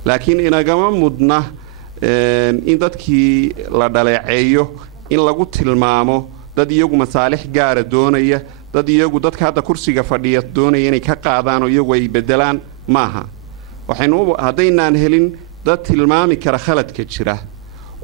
laakiin inagama mudna in dadkii la dhaleeceeyo in lagu tilmaamo dad iyagu masaalix gaara doonaya dad iyagu dadka hadda kursiga fadhiya doonaya inay ka qaadaan oo iyagu ay bedelaan maaha haddaynaan helin dad tilmaami kara khaladka jira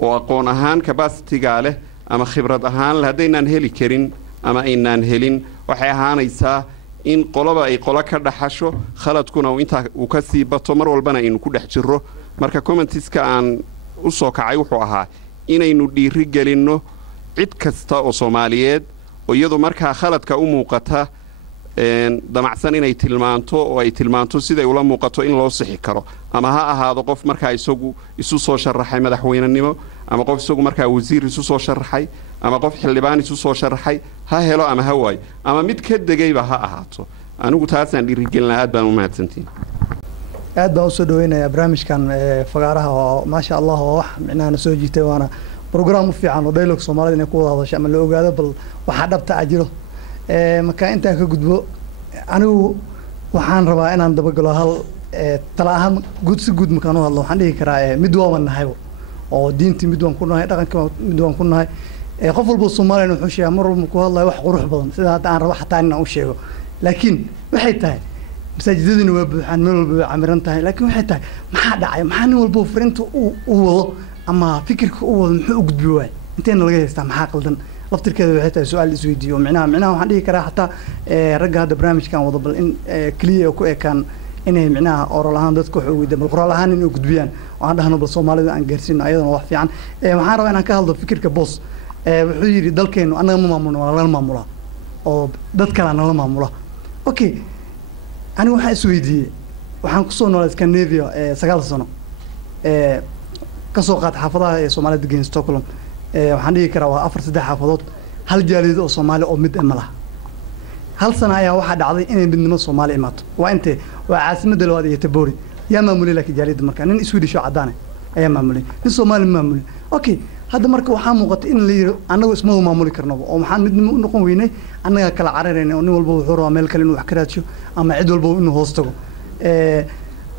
oo aqoon ahaan capacity-ga leh ama khibrad ahaan haddaynaan heli karin ama aynaan helin waxay ahaanaysaa in qolaba ay qolo ka dhaxasho khaladkuna intaa uu ka sii bato mar walbana aynu ku dhex jirro marka commentiska aan u soo kacay wuxuu ahaa inaynu dhiiri gelinno cid kasta oo Soomaaliyeed oo iyadu markaa khaladka u muuqata damacsan inay tilmaanto oo ay tilmaanto siday ula muuqato in loo sixi karo ama ha ahaado qof markaa isagu isu soo sharaxay madaxweynenimo ama qof isagu markaa wasiir isu soo sharaxay ama qof xildhibaan isu soo sharaxay ha helo ama ha waayo ama mid ka degayba ha ahaato anigu taasaan dhiirigelinaa aad baan u mahadsantiin aad baan u soo dhaweynayaa barnaamijkan fagaaraha oo maasha Allah oo wax micnaha soo jiitay waana program fiican oo dialogue Soomaalida inay ku wada hadasho ama la ogaado bal waxa dhabta ajiro marka inta ka gudbo anigu waxaan rabaa inaan dabagalo hal talaahan si guud markaan u hadlo waxaan dhihi karaa mid waan nahay oo diintii mid waan ku nahay dhaqanka mid waan ku nahay qof walba Soomaaliyeed wuxuu sheegay mar walba ku hadlay wax qurux badan sida hadda aan rabo xataa inaan u sheego laakiin waxay tahay masaajidaduna waa buuxaan meel walba way camiran tahay laakiin waxay tahay maxaa dhacay maxaa nin walba fariinta u wado ama fikirka u wado muxuu u gudbi waay inteena laga haystaa maxaa qaldan laftirkeeda waxay tahay su'aal isweydiiyo micnaha waxaan dhihi karaa xataa ragga hadda barnaamijkan wada bal in kaliya ku ekaan inay micnaha oral ahaan dadku wax u weydiiyaan bal qoraal ahaan inay gudbiyaan oo aan dhahno bal Soomaalida aan gaarsiino ayadana wax fiican waxaan rabaa inaan ka hadlo fikirka boss wuxuu yiri dalkeenu anaga ma maamulno wala la maamula oo dad kale aan la maamula okay ani waxaan isweydiiyay waxaan ku soo noolay Scandinavia 9 sano ka soo qaad xaafadaha ee Soomaalida degan Stockholm waxaan dhihi karaa waa 4-3 xaafadood hal jaaliyad oo Soomaali oo mid ma laha hal sana ayaa waxa dhacday inay midnimo Soomaali imaato waa intee waa caasimadda labaad ee Tabori yaa maamulay laakiin jaaliyad markaa nin Swedish oo cadaan ayaa maamulay nin Soomaali maamulay okay hadda marka waxaa muuqata in la yiri annagu isma maamuli karno oo maxaan midnimo u noqon weynay annaga kala cararayna oo nin walba wuxuu rabaa meel kale inuu wax ka raadsho ama cid walba inuu hoos tago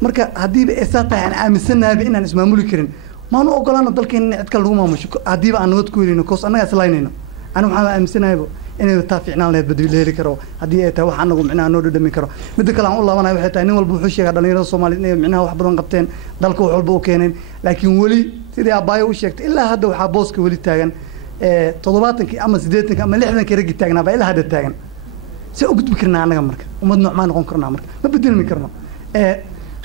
marka haddiiba eesaa tahay aan aaminsanahay inaan ismaamuli karin maanu ogolaano dalkeena cid kale lagu maamusho haddiiba aan nabad ku helayno koos annaga islaynayno anigu waxaan aaminsanahay inay taa fiicnaan lahayd badil heli karo haddii ay tahay wax anagu micnaha noo dhadhami karo midda kale aan u laabanayo waxay tahay nin walba wuxuu sheegaa dhalinyarada Soomaaliyeed inay micnaha wax badan qabteen dalka wax walba u keeneen laakiin weli sidii abaayo u sheegtay ilaa hadda waxaa booska weli taagan 70 ama 80 ama 60 rag taagnaa baa ilaa hadda taagan si u gudbi karnaa anaga marka umad nooc ma noqon karnaa marka ma bedelmi karno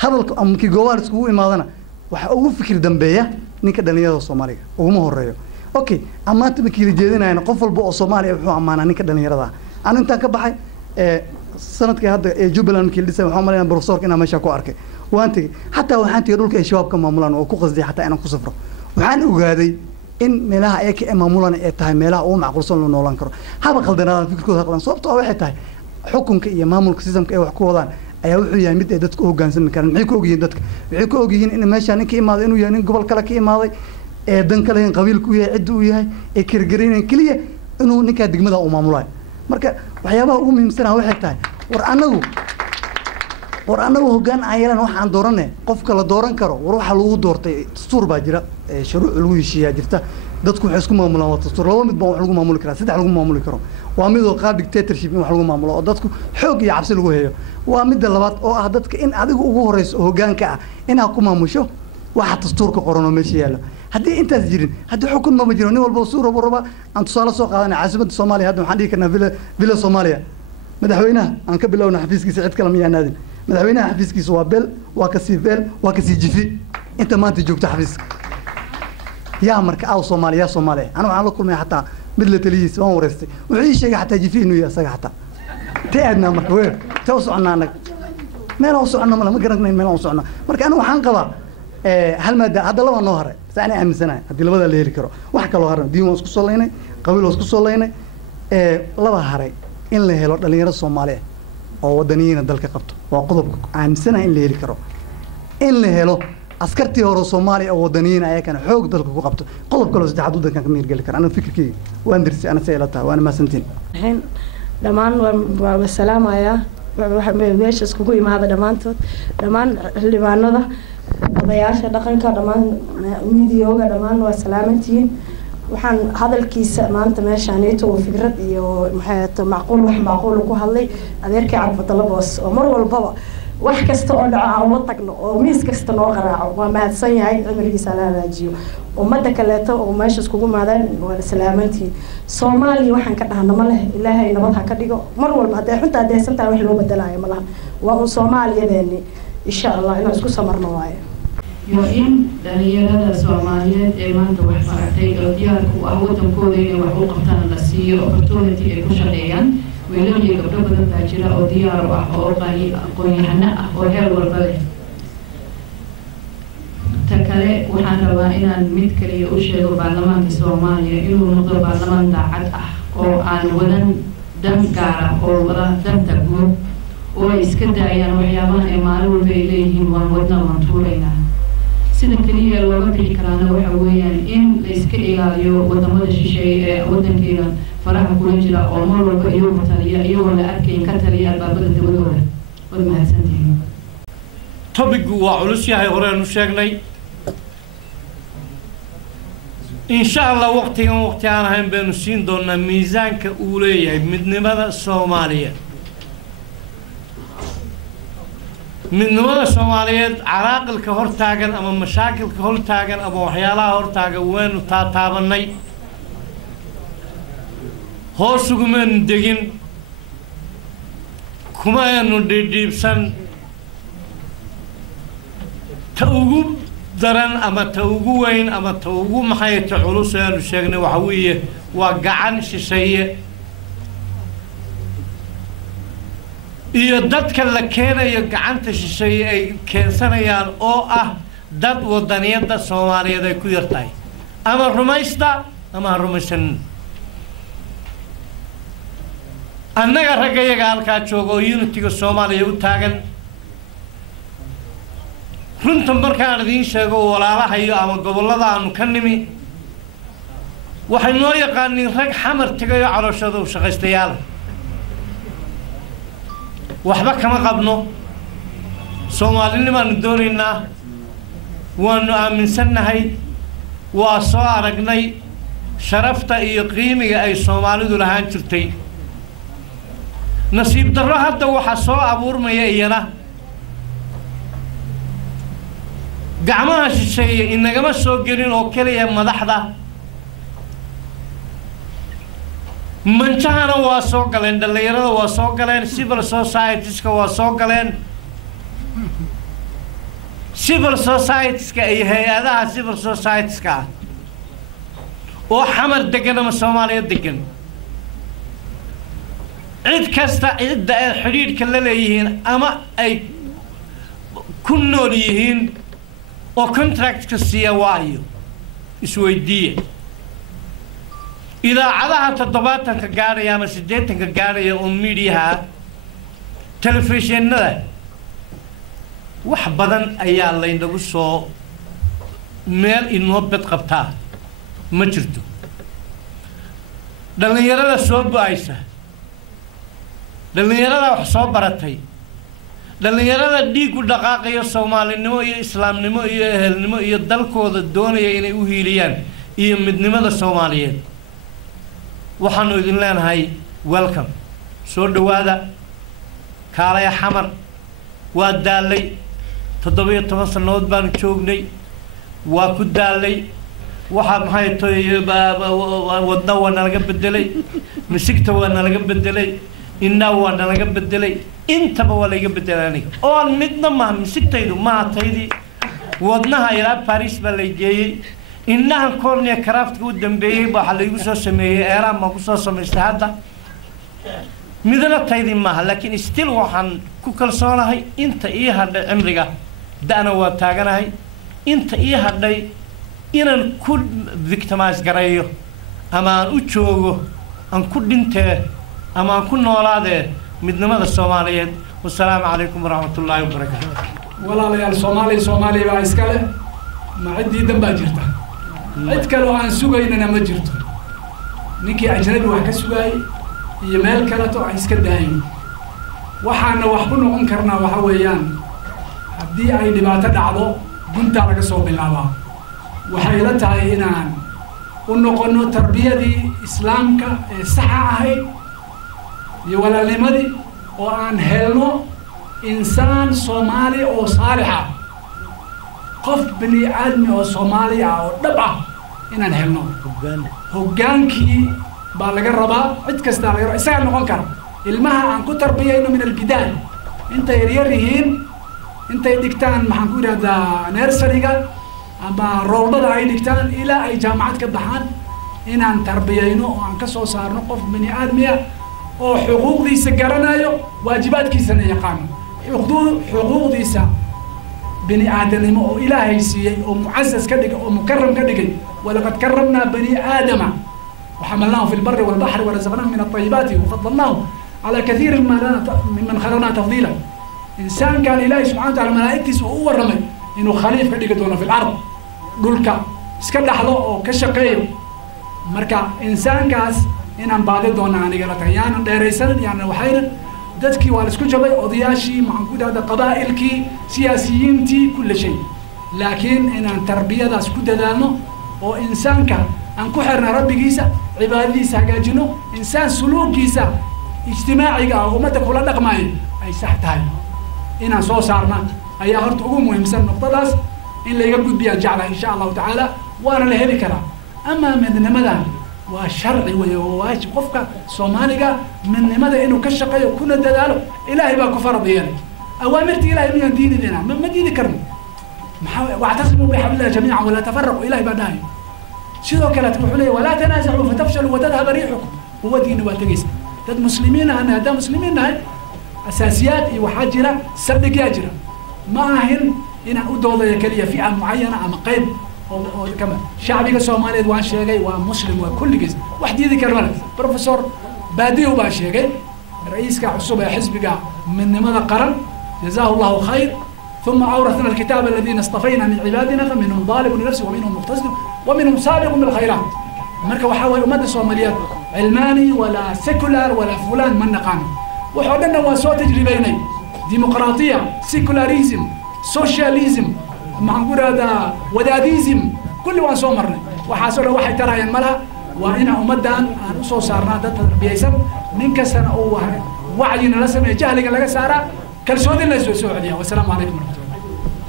hadalka amkii goobaar isku imaadana waxa ugu fikir dambeeya ninka dhalinyarada Soomaaliga ugu horeeyo okay amaanta markii la jeedinayna qof walba oo Soomaaliya wuxuu amaanaa ninka dhalinyarada aan intaan ka baxay sanadkii hadda Jubaland markii la dhisay waxaan maleeyaa professorka inaan meesha ku arkay waan tagay hatta waxaan tagay dhulka ay shabaabka maamulaan oo ku qasday hatta inaan ku safro waxaan ogaaday in meelaha ay ka maamulaan ay tahay meelaha ugu macquulsan loo noolaan karo haba qaldanaa fikirkooda qaldan sababtoo ah waxay tahay xukunka iyo maamulka systemka ay wax ku wadaan ayaa wuxuu yahay mid ay dadku hoggaansan karaan maxay ku ogyihiin dadka waxay ku ogyihiin in meesha ninka imaaday inuu yahay nin gobol kale ka imaaday dan kale in qabiilku yahay cid uu yahay ee kirgareynay kaliya inuu ninka degmada u maamulayo marka waxyaabaha ugu muhiimsan waxay tahay war anagu hoggaan ayaan waxaan dooranay qofka la dooran karo war waxa lagu doortay dastuur baa jira shuruuc lagu heshiiyaa jirta dadku waxay isku maamulaan waa dastuur laba mid baa wax lagu maamuli karaa saddex lagu maamuli karo waa mid oo qaab dictatorship in wax lagu maamulo oo dadku xoog iyo cabsi lagu heeyo waa mid labaad oo ah dadka in adigu ugu horeyso hoggaanka ah inaad ku maamusho waxa dastuurka qoran oo meesha yaala haddii intaas jirin haddii xukun ma jiro nin walba soo rabo aan tusaale soo qaadanay caasimadda Soomaaliya hadda waxaan dhigi karnaa villa Soomaaliya madaxweynaha aan ka bilowna xafiiskiisa cid kale ma yaanaadin madaxweynaha xafiiskiisa waa bel waa ka sii bel waa ka sii jifi inta maanta joogta xafiiska yaa marka aw Soomaaliya ana waxaan la kulmay hataa mid la taliyiis waan wareystay wuxuu ii sheegay hataa jifi inuu yahay asaga hataa taadna marka weer taw socnaa anag meel oo socnaa ma garanayno meel oo socnaa marka ana waxaan qabaa hal maada hadda laba noo haray saani aaminsanahay haddii labada la heli karo wax kale oo haray diin waan isku soo leynay qabiil waan isku soo leynay laba haray in la helo dhalinyaro Soomaaliyeed oo wadaniyiin dalka qabto waa qodobka aaminsanahay in la heli karo in la helo askartii hore Soomaaliya oo wadaniyiin ay kan xoog dalka ku qabto qodob kale oo saddexaad wadanka ka meel gali kara ana fikirkeyga waan dirsi ana seelata waan ma santiin dhamaan waa salaamaya waxa meesha iskugu imaada dhamaantood dhamaan xildhibaanada odayaasha dhaqanka dhamaan miidiyooga dhamaan waa salaamantiin waxaan hadalkiisa maanta meeshaan ito fikrad iyo maxay macquul wax macquul ku hadlay adeerkii Cabdalla Boos oo mar walbaba wax kasta oo dhaca aan la tagno oo miis kasta noo qaraaco waa mahadsan yahay cimrigiisa la hagaajiyo ummadda kaleeto oo meesha iskugu maadaan waa salaamantiin Soomaaliya waxaan ka dhahnaa ma leh Ilaahay nabad ha ka dhigo mar walba haday xunta adeesantaa wax loo bedelayo ma laha waa Soomaaliyeedni insha Allah inaan isku samarno waaye iyo in dhalinyarada Soomaaliyeed ee maanta wax baratay oo diyaar ku ah wadankooda inay wax u qabtaan la siiyo opportunity ay ku shaqeeyaan wiilal iyo gabdho badan baa jira oo diyaar u ah oo aqoon-yahano ah oo heer walba leh ta kale waxaan rabaa inaan mid kaliya u sheego baarlamaanka Soomaaliya inuu noqdo baarlamaan daacad ah oo aan wadan dan gaar ah oo wada danta guud oo ay iska daayaan waxyaabaha ay maalin walba ay leeyihiin waan wadna waan tuuraynaa sida kaliya looga bixi karaana waxa weeyaan in la iska ilaaliyo wadamada shisheeye ee wadankeena faraha kula jira oo mar walba iyagu taliya iyagoo la arkayn ka taliya albaabada dawladooda wad mahadsantihiin topigu waa culus yahay horeenu sheegnay insha Allah waqti aan ahayn baynu siin doonaa miisaanka uu leeyahay midnimada Soomaaliyeed midnimada Soomaaliyeed caraaqilka hortaagan ama mashaakilka hortaagan ama waxyaalaha hortaagan waynu taabanay hoos ugu meen degin kuma aanu dhiibsan ta ugu daran ama ta ugu weyn ama ta ugu maxay ta culus aanu sheegnay waxa weeye waa gacan shisheeye iyo dadka la keenayo gacanta shisheeye ay keensanayaan oo ah dad wadaniyada Soomaaliyeed ay ku yartahay ama rumaysta ama rumaysan annaga ragayaga halka joogo unity-ga Soomaaliya u taagan runta markaan idin sheego walaalaha iyo ama gobolada aanu ka nimi waxay noo yaqaaniin rag xamar tegayo calooshooda u shaqaystayaal waxba kama qabno soomaalinimaanu doonaynaa waanu aaminsannahay waa soo aragnay sharafta iyo qiimiga ay soomaalidu lahaan jirtay nasiib darro hadda waxaa soo abuurmaya iyana gacmaha shisheeye inagama soo gelin oo keliya madaxda manjahana waa soo galeen dhallinyarada waa soo galeen civil societieska waa soo galeen civil societieska iyo hay-adaha civil societieska ah oo xamar degan ama soomaaliya degan cid kasta cidda ay xidhiidhka la leeyihiin ama ay ku nool yihiin oo contractka siiya waayo isweydiiye idaacadaha 70 gaaraya ama 80 gaaraya oo miidiyaha telefishinada wax badan ayaa laynagu soo meel inoo bad qabtaa ma jirto dhalinyarada soo bu'aysa dhalinyarada wax soo baratay dhalinyarada dhiig u dhaqaaqaya soomaalinimo iyo islaamnimo iyo ehelnimo iyo dalkooda doonaya inay u hiiliyaan iyo midnimada Soomaaliyeed waxaanu idin leenahay welcome soo dhawaada kaalaya xamar waa daalay 17 sanadood baan joognay waa ku daalay waxa maxay tahay wadna waa naga bedelay misigta waa naga bedelay inna waa naga bedelay intaba waa laga bedelay oo midna ma misigtaydu ma taydi wadnaha ilaa Paris baa la geeyay innaha korniya craft-ku dambeeyay waxa la igu soo sameeyay eeraan ma ku soo sameystay hadda midna taydi ma laakiin still waxaan ku kalsoonahay inta ii hadhay cimriga dana waa taaganahay inta ii hadhay inaan ku victimize gareeyo ama aan u joogo aan ku dhintee ama aan ku noolaadee midnimada Soomaaliyeed wassalaamu calaykum waraxmatullaahi wabarakaatuh walaalayaal Soomaaliya baa iska leh ma ciddii dan baa jirta cid kale oo aan sugaynana ma jirto ninkii ajnabi wax ka sugaayay iyo meel kale oo ay iska daayeen waxaana wax ku noqon karnaa waxa weeyaan haddii ay dhibaato dhacdo gunta laga soo bilaabaa waxay la tahay inaan u noqono tarbiyadii islaamka ee saxa ahayd iyo walaalnimadii oo aan helno insaan Soomaali oo saalixa qof bini aadmi oo Soomaali ah oo dhab ah inaan helno hoggaankii baa laga rabaa cid kasta laga rabaa isaga noqon kara ilmaha aan ku tarbiyayno min albidaaya intay yar yihiin intay dhigtaan maxaan ku yiraahdaa nursery-ga ama roobada ay dhigtaan ilaa ay jaamacad ka baxaan inaan tarbiyayno oo aan ka soo saarno qof bini aadmi ah oo xuquuqdiisa garanayo waajibaadkiisana yaqaano xuquuqdiisa bini aadamnimo oo ilaahay siiyay oo mucasas ka dhigay oo mukarram ka dhigay walaqad karramnaa bani aadama وحملناهم في البر والبحر ورزقناهم من الطيبات وفضلناهم على كثير ممن خلقنا تفضيلا إنسان كان إلهي سبحانه وتعالى ملائكتي هو الرمي إنه خليفة كديكتونا في الأرض دولكا اسكن لحظة أو كشقيو مركا إنسان كاس إن أن بعد دونا عن قالتها يعني ديريسن يعني وحينا دتكي والسكون جبي أضياشي معقود هذا قبائلكي سياسيين تي كل شيء لكن إن أن تربية دا سكود دانو أو إنسان كان أن كحرنا ربي جيسا عبادي ساجنو إنسان سلوك جيسا اجتماعي أو متى كل رقماي أي سحت هاي إن صو صارنا أي هرت أقوم وهمسن نقطة داس إن اللي يقول بيا جعله إن شاء الله تعالى وأنا اللي هذي كلام أما من مدى وشرعي وواج قفك صوماليجا من مدى إنه كشقة يكون دلاله إلهي بقى كفر ضياني أوامرتي إلهي من دين دينا ما دين كرم واعتصموا بحبل الله جميعا ولا تفرقوا إلهي بداي شنو كانت تقول ولا تنازعوا فتفشلوا وتذهب ريحكم هو دين واتجيس دد مسلمين أنا هذا مسلمين هاي أساسيات وحاجرة سبق ياجرة ما هن إن أدوض يكلي فئة معينة أما قيد أو كمان شعبي الصومالي وان شيء ومسلم وكل جزء واحد يذكر ولا بروفيسور بادي وباشيء رئيس كعصوب حزب من ماذا قرن جزاه الله خير ثم أورثنا الكتاب الذين اصطفينا من عبادنا فمنهم ظالم لنفسه ومنهم مقتصد ومنهم سابق بالخيرات marka waxaa waye ummadda soomaaliyeed cilmaani walaa secular walaa fulaan ma naqaano waxoo dhanna waa soo tajribaynay dimuqraatiya secularism socialism maxaan ku rahdaa wadaadism kulli waan soo marnay waxaasoo dhan waxay tarayaan malaha waa inaan ummaddan aan usoo saarnaa dad tarbiyaysan nin kastana uu wacyina la sameeya jahliga laga saaraa kalsooni la soo celiya wasalaamu calaykum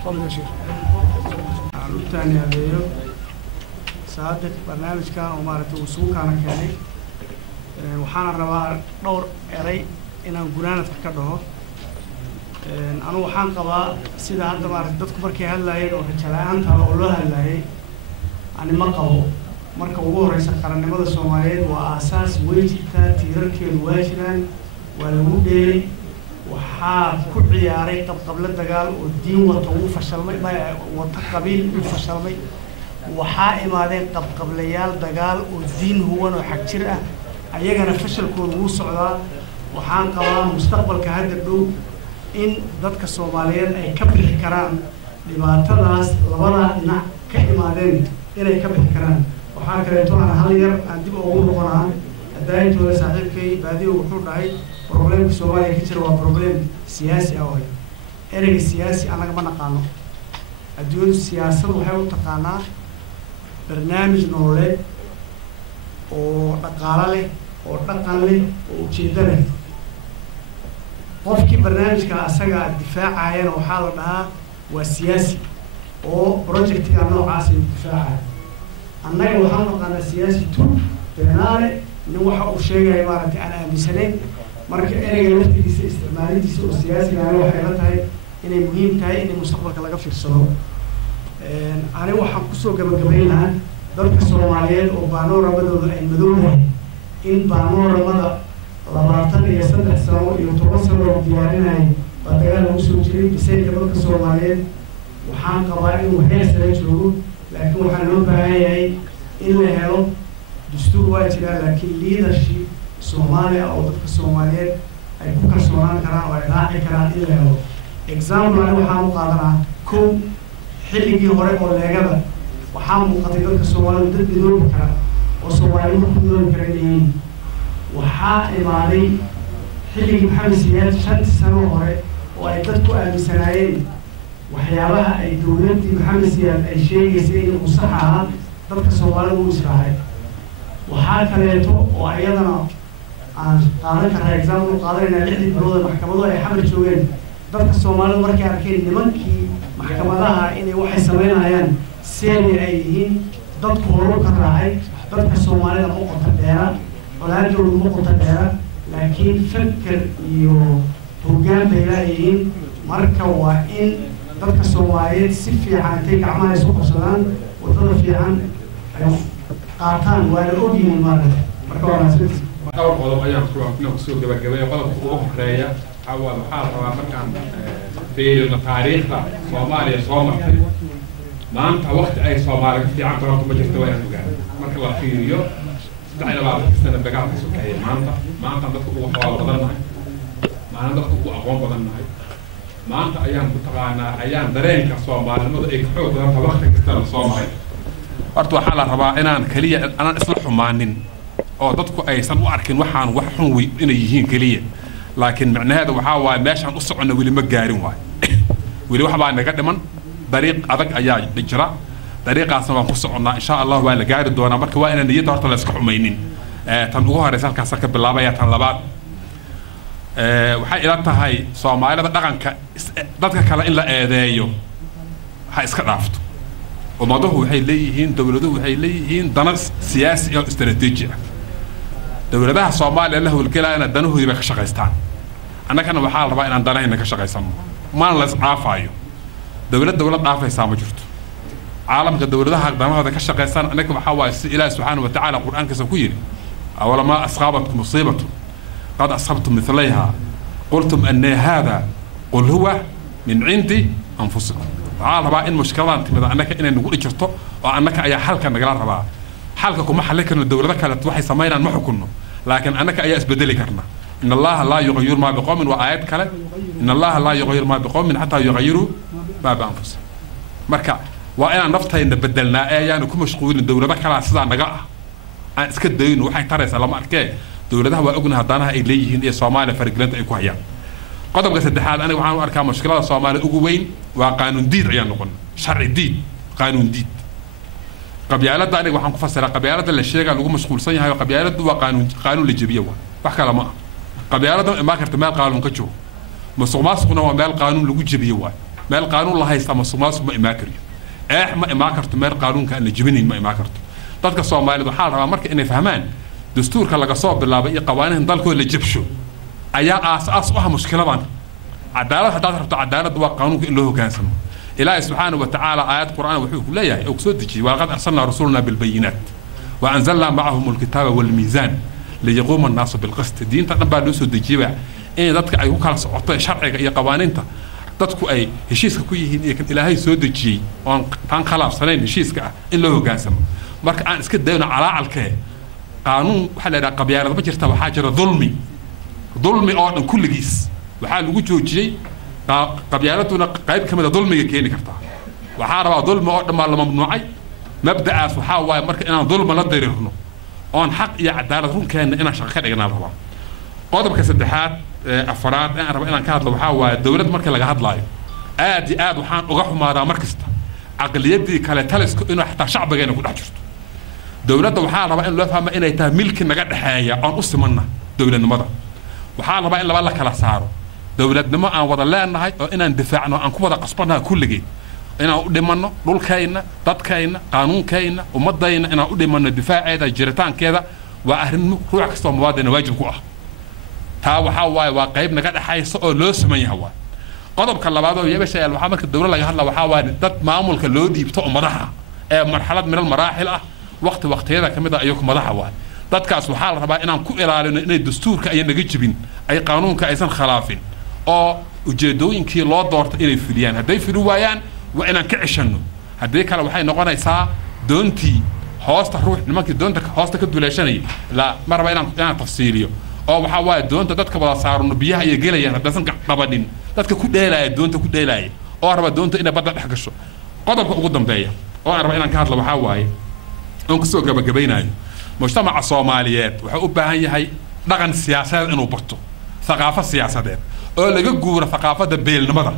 waraxmatullahi adeeyo saadiq barnaamijkan oo maaragtay uu isugu kaana keenay waxaana rabaa dhowr eray inaan gunaanadka ka dhaho anu waxaan qabaa sida hadda maaragtay dadku markay hadlaayeen oo rajala-aanta oo loo hadlaayay ani ma qabo marka ugu horeysa qarannimada soomaaliyeed waa aasaas way jirtaa tiirarkeedu waa jiraan waa lagu dheelay waxaa ku ciyaaray qabqablo dagaal oo diin wata wuu fashalmay wata qabiil wuu fashalmay waxaa imaadeen qabqablayaal dagaal oo diin huwan oo xag jir ah ayagana fashalkooda wuu socdaa waxaan qabaa mustaqbalka hadda dhow in dadka soomaaliyeed ay ka bixi karaan dhibaatadaas labadaa dhinac ka imaadeen inay ka bixi karaan waxaa kaleeto aan hal yar aan dib ugu noqonaa hadaayintooda saaxiibkay baadiyo wuxuu dhahay problemka soomaaliya ka jira waa problem siyaasi ah way ereyga siyaasi anaga ma naqaano adduunyadu siyaasad waxay u taqaanaa barnaamij nololeed oo dhaqaalo leh oo dhaqan leh oo ujeeddo leh qofkii barnaamijka asaga difaacayana waxaa la dhahaa waa siyaasi oo projectiga noocaas ay difaacaya annaga waxaan naqaanaa siyaasi tun beenaale nin waxa uu sheegaya maaragtay aan aaminsanayn marka ereyga laftigiisa isticmaalintiisa oo siyaasigaana waxay la tahay inay muhiim tahay in mustaqbalka laga fiirsado aniga waxaan kusoo gabagabayn lahaa dadka soomaaliyeed oo baanooramadooda ay madowdahay in baanooramada 23 sano iyo 10 sano oo diyaarinayay baa dagaal lagu soo jiray bisaydka dadka soomaaliyeed waxaan qabaa inuu heer sare joogo laakiin waxaa loo baahan yahay in la helo dastuur waa jiraa laakiin leadership soomaaliya oo dadka soomaaliyeed ay ku kalsoonaan karaan oo ay raaci karaan in la helo example ani waxaan u qaadanaa kow xilligii hore oo leegada waxaa muuqatay dadka soomaalidu dad midoobi kara oo soomaaliyadu ku midoobi kara inay yihiin waxaa imaaday xilligii maxamed siyaad 5 sano hore oo ay dadku aaminsanaayeen waxyaabaha ay dowladdii maxamed siyaad ay sheegaysay inuu sax ahaa dadka soomaalidu u israacay waxaa kaleeto oo iyadana aan qaadan karaa example qaadanayna 6 bilood maxkamadu ay xamar joogeen dadka soomaalidu markay arkeen nimankii maxkamadaha inay waxay sameynayaan seeni ay yihiin dadku horu ka raacay dadka soomaalida ma qota dheera colaadoodu ma qota dheera laakiin fakar iyo hoggaan bay leeyihiin marka waa in dadka soomaaliyeed si fiican intay gacmaha isku qabsadaan wadada fiican ay qaataan waana ogyihiin maaragta marka waa maasinta dhowr qodob ayaan kusoo gabagabeeya qodobka ugu horeeya waxaa rabaa markaan fiirino taariikhda soomaaliya soo martay maanta wakti ay soomaali ka fiican tahay ma jirto waa inaan ogaano marka la fiiriyo 23 sano dagaalka sokeeyay maanta dadku ugu xawaalo badan nahay maanta dadku ugu aqoon badan nahay maanta ayaan ku taqaanaa ayaan dareenka soomaalinimada ay xoog badan tahay waqti kasta la soo maray horta waxaa la rabaa inaan kaliya anaan isla xumaanin oo dadku aysan u arkin waxaan wax xun wey inay yihiin kaliya laakiin macnaheedu waxaa waaye meeshaan u soconno weli ma gaarin waayo weli waxbaa naga dhiman dariiq adag ayaa jira dariiqaasna waan ku soconnaa insha allah waa la gaari doonaa marka waa inaan niyadda horta la iska xumaynin tan ugu horeysa halkaasa ka bilaabaya tan labaad waxay ila tahay soomaalida dhaqanka dadka kale in la eedeeyo ha iska dhaafto ummaduhu waxay leeyihiin dowladuhu waxay leeyihiin dana siyaasi oo istaraatiiji ah dowladaha soomaaliya la howlgelaayana danahoodii bay ka shaqaystaan annagana waxaa la rabaa inaan danahayna ka shaqaysano maan la isdhaafaayo dowlad dhaafaysaa ma jirto caalamka dowladaha danahooda ka shaqaystaan annaga waxaa waaye si ilaahi subxaana wa tacaala qur-aankiisa ku yidhi awalamaa asqaabatkum musiibatu qad asabtum midlayha qultum annaa haada qul huwa min cindi anfusikum waxaa la rabaa in mushkiladan timida annaka inay nagu dhijirto oo annaka ayaa xalka nagala rabaa xalka kuma xallin karno dowlado kale waxay samaynaan ma xukunno laakiin annaka ayaa isbedeli karna in allaha laa yughayyiru maa biqawmin waa aayad kale in allaha laa yughayyiru maa biqawmin xataa yughayyiru maa bianfusihim marka waa inaan naftayna bedelnaa ee ayaanu ku mashquulin dowlado kalaa sidaa naga ah aan iska dayno waxay taraysaa lama arkee dowladaha waa ognahay haddanaha ay leeyihiin iyo Soomaaliya faragelinta ay ku hayaan qodobka saddexaad aniga waxaan u arkaa mushkilada Soomaaliya ugu weyn waa qaanuun diid ayaan noqon sharci diid qaanuun diid qabyaalada aniga waxaan ku fasiraa qabyaalada la sheega lagu mashquulsan yahay qabyaaladu waa qaanuun la jabiyo wax kale ma qabyaalada ma karta meel qaanuun ka jiro musuqmaasuquna waa meel qaanuun lagu jabiyo meel qaanuun la haysta musuqmaasuq ma imaan kariyo ma imaan karto meel qaanuunka aan la jabinayn ma imaan karto dadka Soomaaliyeed waxaa la rabaa marka inay fahmaan dastuurka laga soo bilaabay iyo qawaaniin dalkooda la jabsho ayaa aas u ah mushkiladan cadaalad haddaad rabto cadaalad waa qaanuunka in loo hoggaansamo ilaahay subxaanahu wa tacaala aayad qur'aan wuxuu ku leeyahay oo soo dejiyay walaqad arsalnaa rasuulana bilbayinaat wa anzalnaa macahum alkitaaba walmiisaan liyaquuma annaasu bilqist diinta dhan baa loo soo dejiyay in dadka ay ku kala socoto sharciga iyo qawaaniinta dadku ay heshiiska ku yihiin iyo kan ilaahay soo dejiyay oon taan khilaafsanayn heshiiska ah in loo hoggaansamo marka aan iska dayno calaacalkee qaanuun waxaa la yidhaha qabyaalad ma jirta waxaa jira dulmi oo dhan kulligiis waxaa lagu joojiyey qabyaaladuna qayb ka mid a dulmiga keeni kartaa waxaa rabaa dulmi oo dhan baa la mamnuucay mabda'aas waxaa waaye marka inaan dulma la diriirno oon xaq iyo cadaalad runkeena inaan shaqo ka dhignaa rabaa qodobka saddexaad afaraad aan raba inaan ka hadlo waxaa waaye dowlad marka laga hadlaayo aad iyo aad waxaan uga xumaadaa mar kasta caqliyadii kale talisku inuu xataa shacbigeena ku dhex jirto dowladda waxaa rabaa in loo fahmo inay tahay milki naga dhexeeya oon u simanna dowladnimada waxaa rabaa in laba la kala saaro dowladnimo aan wada leenahay oo inaan difaacno aan ku wada qasbannaha kulligeed inaan u dhimanno dhulkayna dadkayna qaanuunkayna ummadayna inaan u dhimanno difaaceeda jiritaankeeda waa arrin ruux kastoo muwaadina waajib ku ah taa waxaa waaye waa qayb naga dhexaysa oo loo siman yahay waay qodobka labaad oo yabashayaal waxaa marka dowlad laga hadla waxaa waaye dad maamulka loo dhiibto ummadaha ee marxalad min almaraaxil ah waqtiyada ka mid ah ayuu madaxa waay dadkaas waxaa la rabaa inaan ku ilaalino inay dastuurka ay naga jibin ay qaanuunka aysan khilaafin oo ujeedooyinkii loo doorto inay fuliyaan hadday fuli waayaan waa inaan ka ceshanno haddii kale waxay noqonaysaa doontii hoosta ruux nimankii doonta hoosta ka duleeshanayay la ma raba inaan tafsiiliyo oo waxaa waaye doonta dadka wada saarno biyaha ay gelayaan haddaysan qabanin dadka ku dheelaaya doonta ku dheelaaya oo raba doonta inay badda dhex gasho qodobka ugu dambeeya oo aan raba inaan ka hadlo waxaa waaye oon kusoo gabagabaynayo mujtamaca Soomaaliyeed wuxuu u baahan yahay dhaqan siyaasadeed inuu barto ثقافة سياسية oo laga guuro thaqaafada beelnimada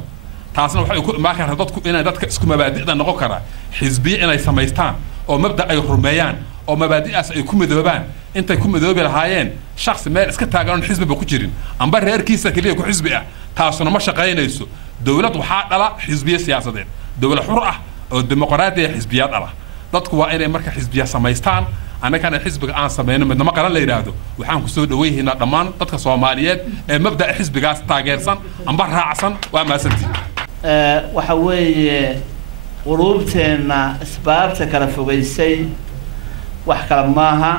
taasna waxay ku imaan kartaa dadku inay dadka isku mabaadi'da noqon karaan xisbiye inay samaystaan oo mabda ay rumeeyaan oo mabaadi'aas ay ku midoobaan intay ku midoobi lahaayeen shakhsi meel iska taagan xisbiba ku jirin amba reerkiisa kaliya ku xisbi ah taasna ma shaqaynayso dawlad waxaa dhala xisbiye siyaasadeed dawlad xur ah oo dimuqraadiya xisbiyaad dhala dadku waa inay marka xisbiya samaystaan أنا كان حزب عن سمين من ما قرن ليرادو وحن كسود ويه هنا ضمان تدك صوماليات مبدأ حزب جاس تاجرسن عم برا عسن وما سنتي. وحوي قلوبتنا أسباب تكلفوجيسي وحكلم معها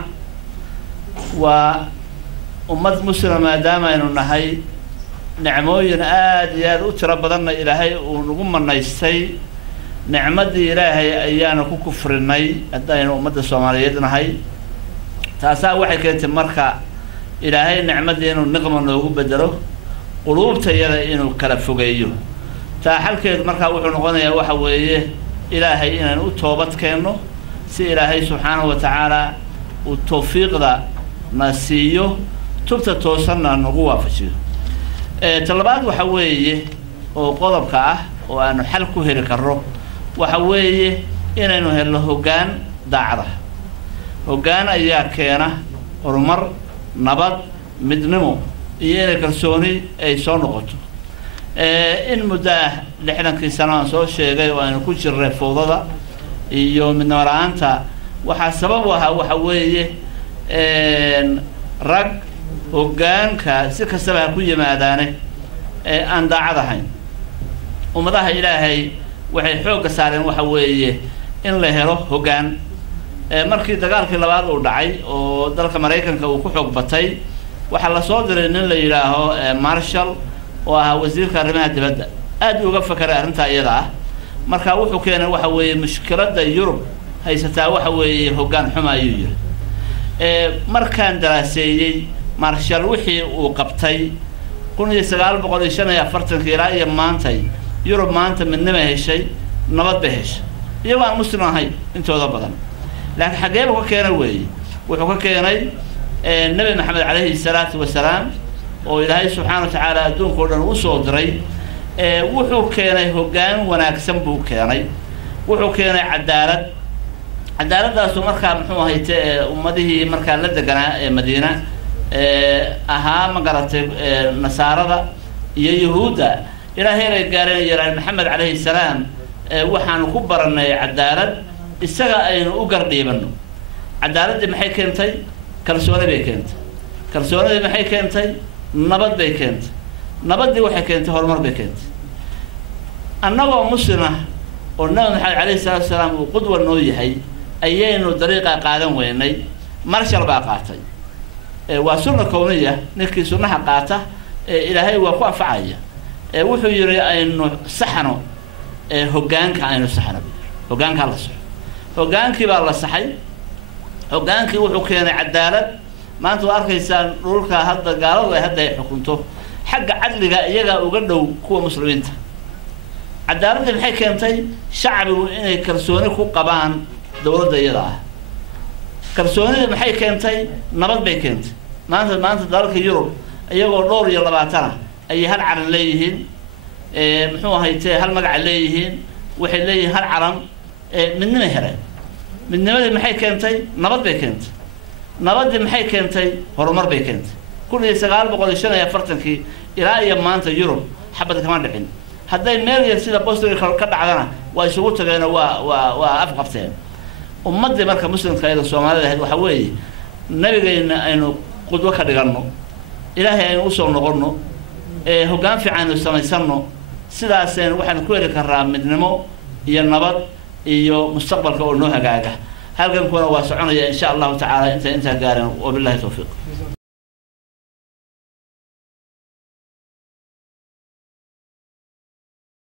وأمة مسلمة دائما إنه نهاي نعموين يا أترى بدنا إلى هاي ونقوم من نيسي نعمدي إلهي أيانا كفرناي أداين أمد الصوماليين هاي تاسا waxay keentay marka Ilaahay nicmadeenu niqmo noogu bedelo qulubtayada inuu kala fogeeyo taa halkeed marka wuxuu noqonayaa waxa weeye Ilaahay inaan u toobad keeno si Ilaahay subhanahu wa ta'ala uu tawfiiqda nasiyo tubta toosanna nagu waafajiyo talabaad waxa weeye oo qodobka ah oo aanu xal ku heli karno waxa weeye inaynu helno hoggaan daacada hoggaan ayaa keena horumar nabad midnimo iyo inay kalsooni ay soo noqoto in muddo 60 sano aan soo sheegay oo aan ku jirnay fowdada iyo midnimo la'aanta waxa sabab u ah waxa weeye rag hoggaanka si kastaba ku yimaadaane aan daacad ahayn ummadaha Ilaahay waxay xoog saareen waxa weeye in la helo hoggaan markii dagaalkii labaad uu dhacay oo dalka Mareykanka uu ku xoog batay waxa la soo diray nin la yiraahdo Marshall oo ah wasiirka arrimaha dibadda aad uga fakaray arrinta iyada ah marka wuxuu keenay waxa weeye mushkiladda Yurub haysataa waxa weeye hoggaan xumo ayuu yiri markaan daraaseeyay Marshall wixii uu qabtay 1945 ilaa iyo maantay Yurub maanta midnimo heshay nabad ba heshay iyagoo aan muslim ahayn intooda badan laakiin xageeb ka keenay weeye wuxuu ka keenay nabi maxamed calayhi salaatu wasalaam oo ilaahay subxaana wa tacaala adduunka oo dhan u soo diray wuxuu keenay hoggaan wanaagsan buu keenay wuxuu keenay cadaalad cadaaladaasu markaa muxuu ahayte ummadihii markaa la deganaa ee madiina ahaa ma garatay nasaarada iyo yahuudda ilaahay ay gaareen yaraan maxamed calayhi salaam waxaanu ku baranay cadaalad isaga aynu u gardhiibanno cadaaladii maxay keentay kalsooni bay keentay kalsoonidii maxay keentay nabad bay keentay nabaddii waxay keentay horumar bay keentay annagoo muslima oo nabi maxamed calayhi salaatu wasalaam uu qudwa noo yahay ayaynu dariiqa qaadan weynay marshal baa qaatay waa sunna kowniya ninkii sunnaha qaata ilaahay waa ku anfacaya wuxuu yidhi aynu saxno hoggaanka aynu saxno hoggaanka la saxo hoggaankii baa la saxay hoggaankii wuxuu keenay cadaalad maanta waa arkaysaan dhulka hadda gaaladu ay hadda ay xukunto xagga cadliga iyagaa uga dhow kuwa muslimiinta cadaaladii maxay keentay shacbigu inay kalsooni ku qabaan dowladda iyada ah kalsoonidii maxay keentay nabad bay keentay maanta dalalka yurub iyagoo 22 ayay hal calan leeyihiin muxuu ahaytee hal magaca leeyihiin waxay leeyihiin hal calan midnimo heleen midnimadii maxay keentay nabad bay keentay nabaddii maxay keentay horumar bay keentay 1945 ilaa iyo maanta yurub xabad kama dhicin hadday meel yar sida Boston ka dhacdana waa isugu tageen waa afqabteen ummadda marka muslimka ee Soomaalida waxa weeye nabigeena aynu qudwa ka dhigano ilaahay aynu u soo noqono hoggaan fiican u samaysano sidaas waxaan ku heli karaa midnimo iyo nabad iyo mustaqbalka oo noo hagaaga halkan kuna waa soconaya insha Allah ta'ala inta gaaran wabillahi tawfiiq